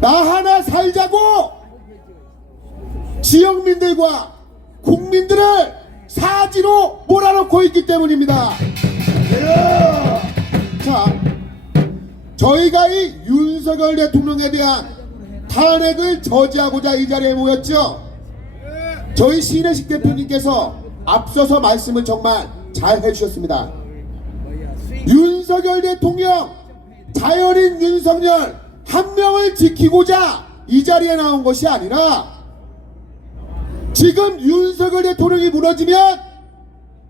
나 하나 살자고 지역민들과 국민들을 사지로 몰아넣고 있기 때문입니다. 자, 저희가 이 윤석열 대통령에 대한 탄핵을 저지하고자 이 자리에 모였죠. 저희 신혜식 대표님께서 앞서서 말씀을 정말 잘 해주셨습니다. 윤석열 대통령, 자연인 윤석열 한 명을 지키고자 이 자리에 나온 것이 아니라 지금 윤석열 대통령이 무너지면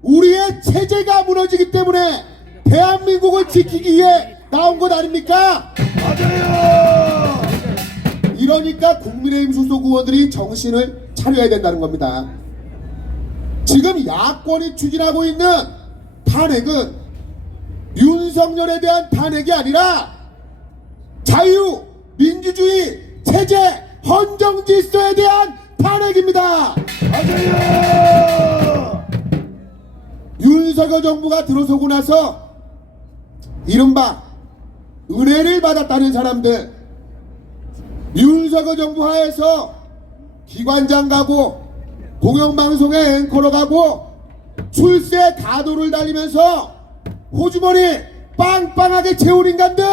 우리의 체제가 무너지기 때문에 대한민국을 지키기 위해 나온 것 아닙니까? 맞아요. 이러니까 국민의힘 소속 의원들이 정신을 차려야 된다는 겁니다. 지금 야권이 추진하고 있는 탄핵은 윤석열에 대한 탄핵이 아니라 자유, 민주주의, 체제, 헌정 질서에 대한 탄핵입니다. 맞아요. 윤석열 정부가 들어서고 나서 이른바 은혜를 받았다는 사람들, 윤석열 정부 하에서 기관장 가고 공영방송에 앵커로 가고 출세 가도를 달리면서 호주머니 빵빵하게 채운 인간들,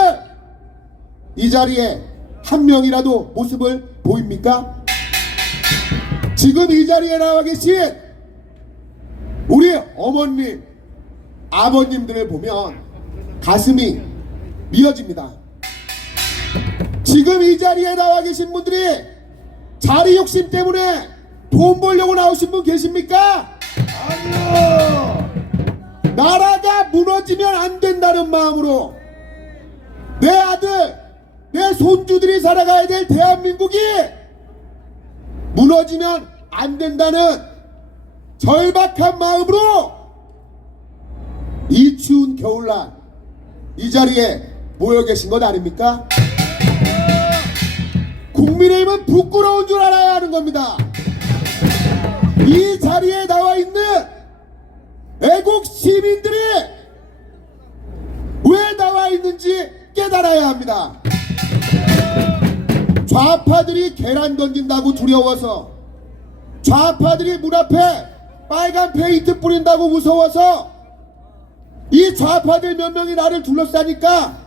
이 자리에 한 명이라도 모습을 보입니까? 지금 이 자리에 나와 계신 우리 어머님, 아버님들을 보면 가슴이 미어집니다. 지금 이 자리에 나와 계신 분들이 자리 욕심 때문에 돈 벌려고 나오신 분 계십니까? 아니요. 나라가 무너지면 안 된다는 마음으로 내 아들, 내 손주들이 살아가야 될 대한민국이 무너지면 안 된다는 절박한 마음으로 이 추운 겨울날 이 자리에 모여 계신 것 아닙니까? 국민의힘은 부끄러운 줄 알아야 하는 겁니다. 이 자리에 나와 있는 애국 시민들이 왜 나와 있는지 깨달아야 합니다. 좌파들이 계란 던진다고 두려워서, 좌파들이 문 앞에 빨간 페인트 뿌린다고 무서워서 이 좌파들 몇 명이 나를 둘러싸니까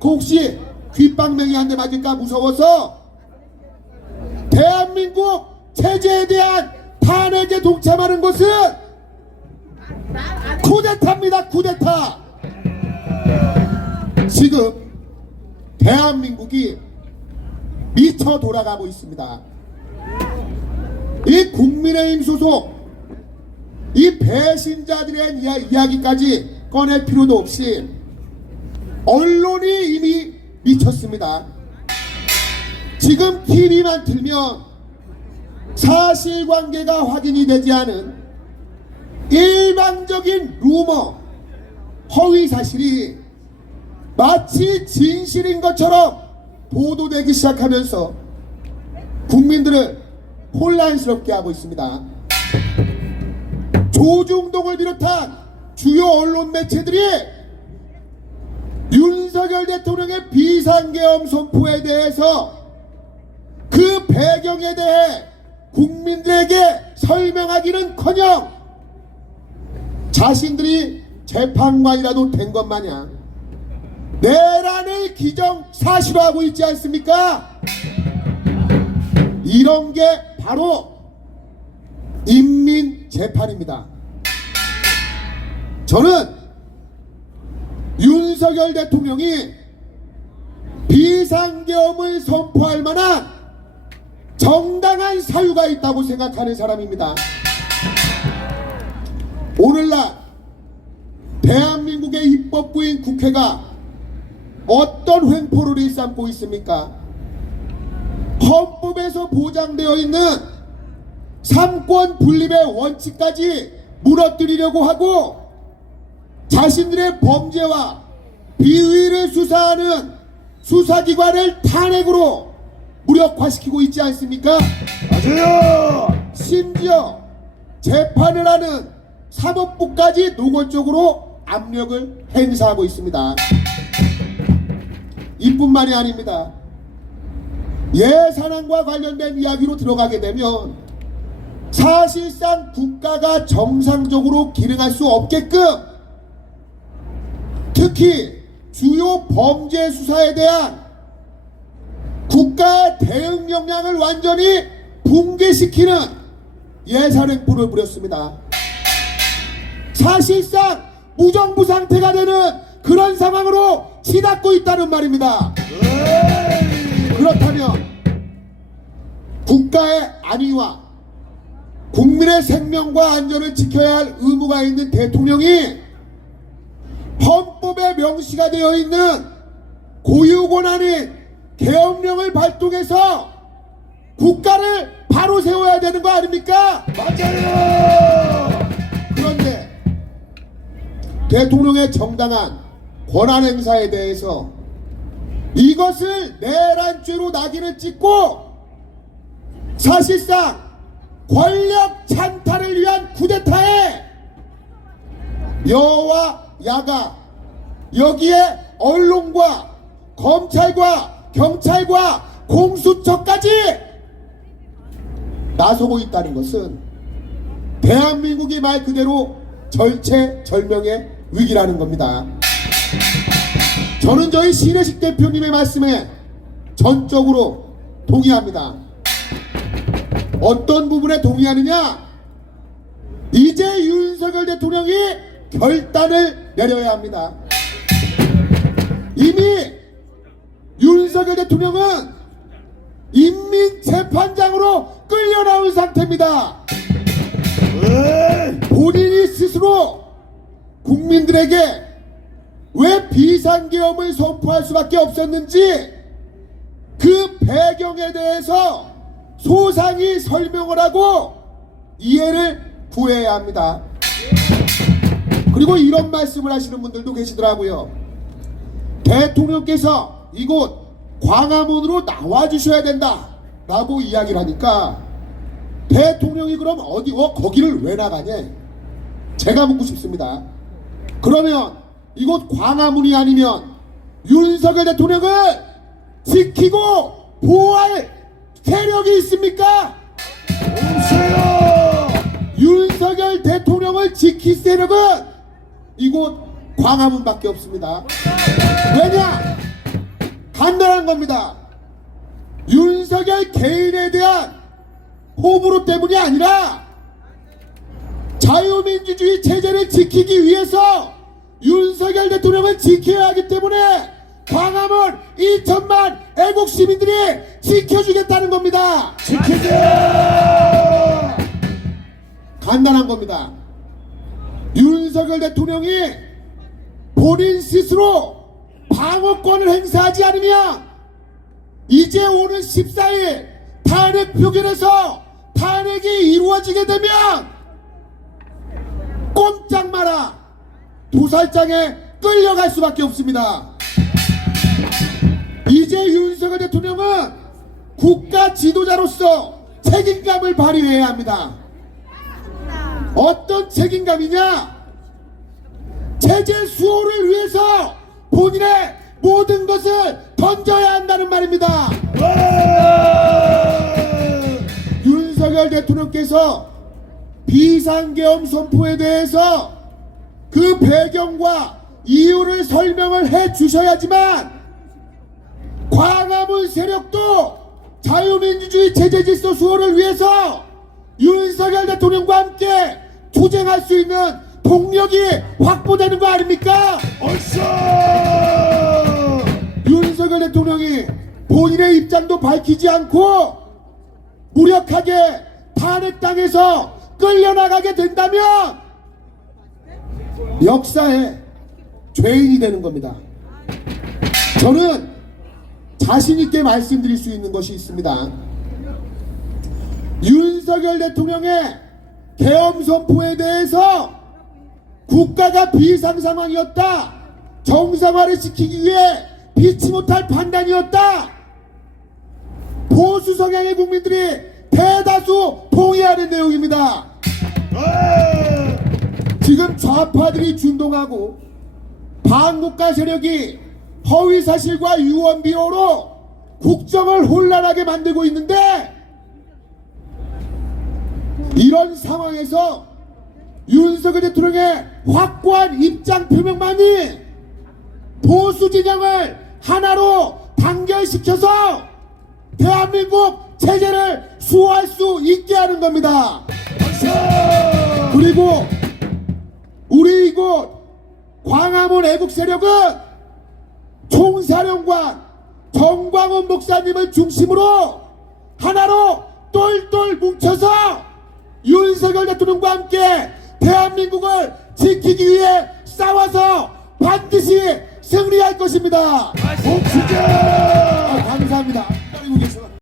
그 혹시 귓방맹이 한 대 맞을까 무서워서 대한민국 체제에 대한 탄핵에 동참하는 것은 쿠데타입니다. 쿠데타. 지금 대한민국이 미쳐 돌아가고 있습니다. 이 국민의힘 소속 이 배신자들의 이야기까지 꺼낼 필요도 없이 언론이 이미 미쳤습니다. 지금 TV만 틀면 사실관계가 확인이 되지 않은 일방적인 루머, 허위사실이 마치 진실인 것처럼 보도되기 시작하면서 국민들을 혼란스럽게 하고 있습니다. 조중동을 비롯한 주요 언론 매체들이 윤석열 대통령의 비상계엄 선포에 대해서 그 배경에 대해 국민들에게 설명하기는커녕 자신들이 재판관이라도 된 것 마냥 내란을 기정사실화하고 있지 않습니까? 이런 게 바로 인민재판입니다. 저는 윤석열 대통령이 비상계엄을 선포할 만한 정당한 사유가 있다고 생각하는 사람입니다. 오늘날 대한민국의 입법부인 국회가 어떤 횡포를 일삼고 있습니까? 헌법에서 보장되어 있는 삼권 분립의 원칙까지 무너뜨리려고 하고 자신들의 범죄와 비위를 수사하는 수사기관을 탄핵으로 무력화시키고 있지 않습니까? 맞아요. 심지어 재판을 하는 사법부까지 노골적으로 압력을 행사하고 있습니다. 이뿐만이 아닙니다. 예산안과 관련된 이야기로 들어가게 되면 사실상 국가가 정상적으로 기능할 수 없게끔 특히 주요 범죄 수사에 대한 국가의 대응 역량을 완전히 붕괴시키는 예산 횡포를 부렸습니다. 사실상 무정부 상태가 되는 그런 상황으로 치닫고 있다는 말입니다. 그렇다면 국가의 안위와 국민의 생명과 안전을 지켜야 할 의무가 있는 대통령이 헌법에 명시가 되어 있는 고유 권한인 계엄령을 발동해서 국가를 바로 세워야 되는 거 아닙니까? 맞아요. 그런데 대통령의 정당한 권한 행사에 대해서 이것을 내란죄로 낙인을 찍고 사실상 권력 찬탈을 위한 쿠데타에 여와 야가 여기에 언론과 검찰과 경찰과 공수처까지 나서고 있다는 것은 대한민국이 말 그대로 절체절명의 위기라는 겁니다. 저는 저희 신혜식 대표님의 말씀에 전적으로 동의합니다. 어떤 부분에 동의하느냐? 이제 윤석열 대통령이 결단을 내려야 합니다. 이미 윤석열 대통령은 인민재판장으로 끌려나온 상태입니다. 본인이 스스로 국민들에게 왜 비상계엄을 선포할 수밖에 없었는지 그 배경에 대해서 소상히 설명을 하고 이해를 구해야 합니다. 그리고 이런 말씀을 하시는 분들도 계시더라고요. 대통령께서 이곳 광화문으로 나와주셔야 된다 라고 이야기를 하니까 대통령이 그럼 거기를 왜 나가냐? 제가 묻고 싶습니다. 그러면 이곳 광화문이 아니면 윤석열 대통령을 지키고 보호할 세력이 있습니까? 없어요. 윤석열 대통령을 지킬 세력은 이곳 광화문밖에 없습니다. 왜냐? 간단한 겁니다. 윤석열 개인에 대한 호불호 때문이 아니라 자유민주주의 체제를 지키기 위해서 윤석열 대통령을 지켜야 하기 때문에 광화문 2천만 애국 시민들이 지켜주겠다는 겁니다. 지키자. 간단한 겁니다. 윤석열 대통령이 본인 스스로 방어권을 행사하지 않으면 이제 오는 14일 탄핵 표결에서 탄핵이 이루어지게 되면 꼼짝 마라 도살장에 끌려갈 수밖에 없습니다. 이제 윤석열 대통령은 국가 지도자로서 책임감을 발휘해야 합니다. 어떤 책임감이냐? 체제 수호를 위해서 본인의 모든 것을 던져야 한다는 말입니다. 윤석열 대통령께서 비상계엄 선포에 대해서 그 배경과 이유를 설명을 해 주셔야지만 광화문 세력도 자유민주주의 체제 질서 수호를 위해서 윤석열 대통령과 함께 투쟁할 수 있는 동력이 확보되는 거 아닙니까? 얼싸. 윤석열 대통령이 본인의 입장도 밝히지 않고 무력하게 탄핵당해서 끌려나가게 된다면 역사의 죄인이 되는 겁니다. 저는 자신있게 말씀드릴 수 있는 것이 있습니다. 윤석열 대통령의 계엄 선포에 대해서 국가가 비상 상황이었다, 정상화를 시키기 위해 피치 못할 판단이었다, 보수 성향의 국민들이 대다수 동의하는 내용입니다. 지금 좌파들이 준동하고 반국가 세력이 허위사실과 유언비어로 국정을 혼란하게 만들고 있는데, 이런 상황에서 윤석열 대통령의 확고한 입장 표명만이 보수 진영을 하나로 단결시켜서 대한민국 체제를 수호할 수 있게 하는 겁니다. 그리고 우리 이곳 광화문 애국 세력은 총사령관 정광훈 목사님을 중심으로 하나로 똘똘 뭉쳐서 윤석열 대통령과 함께 대한민국을 지키기 위해 싸워서 반드시 승리할 것입니다. 옥수자! 감사합니다.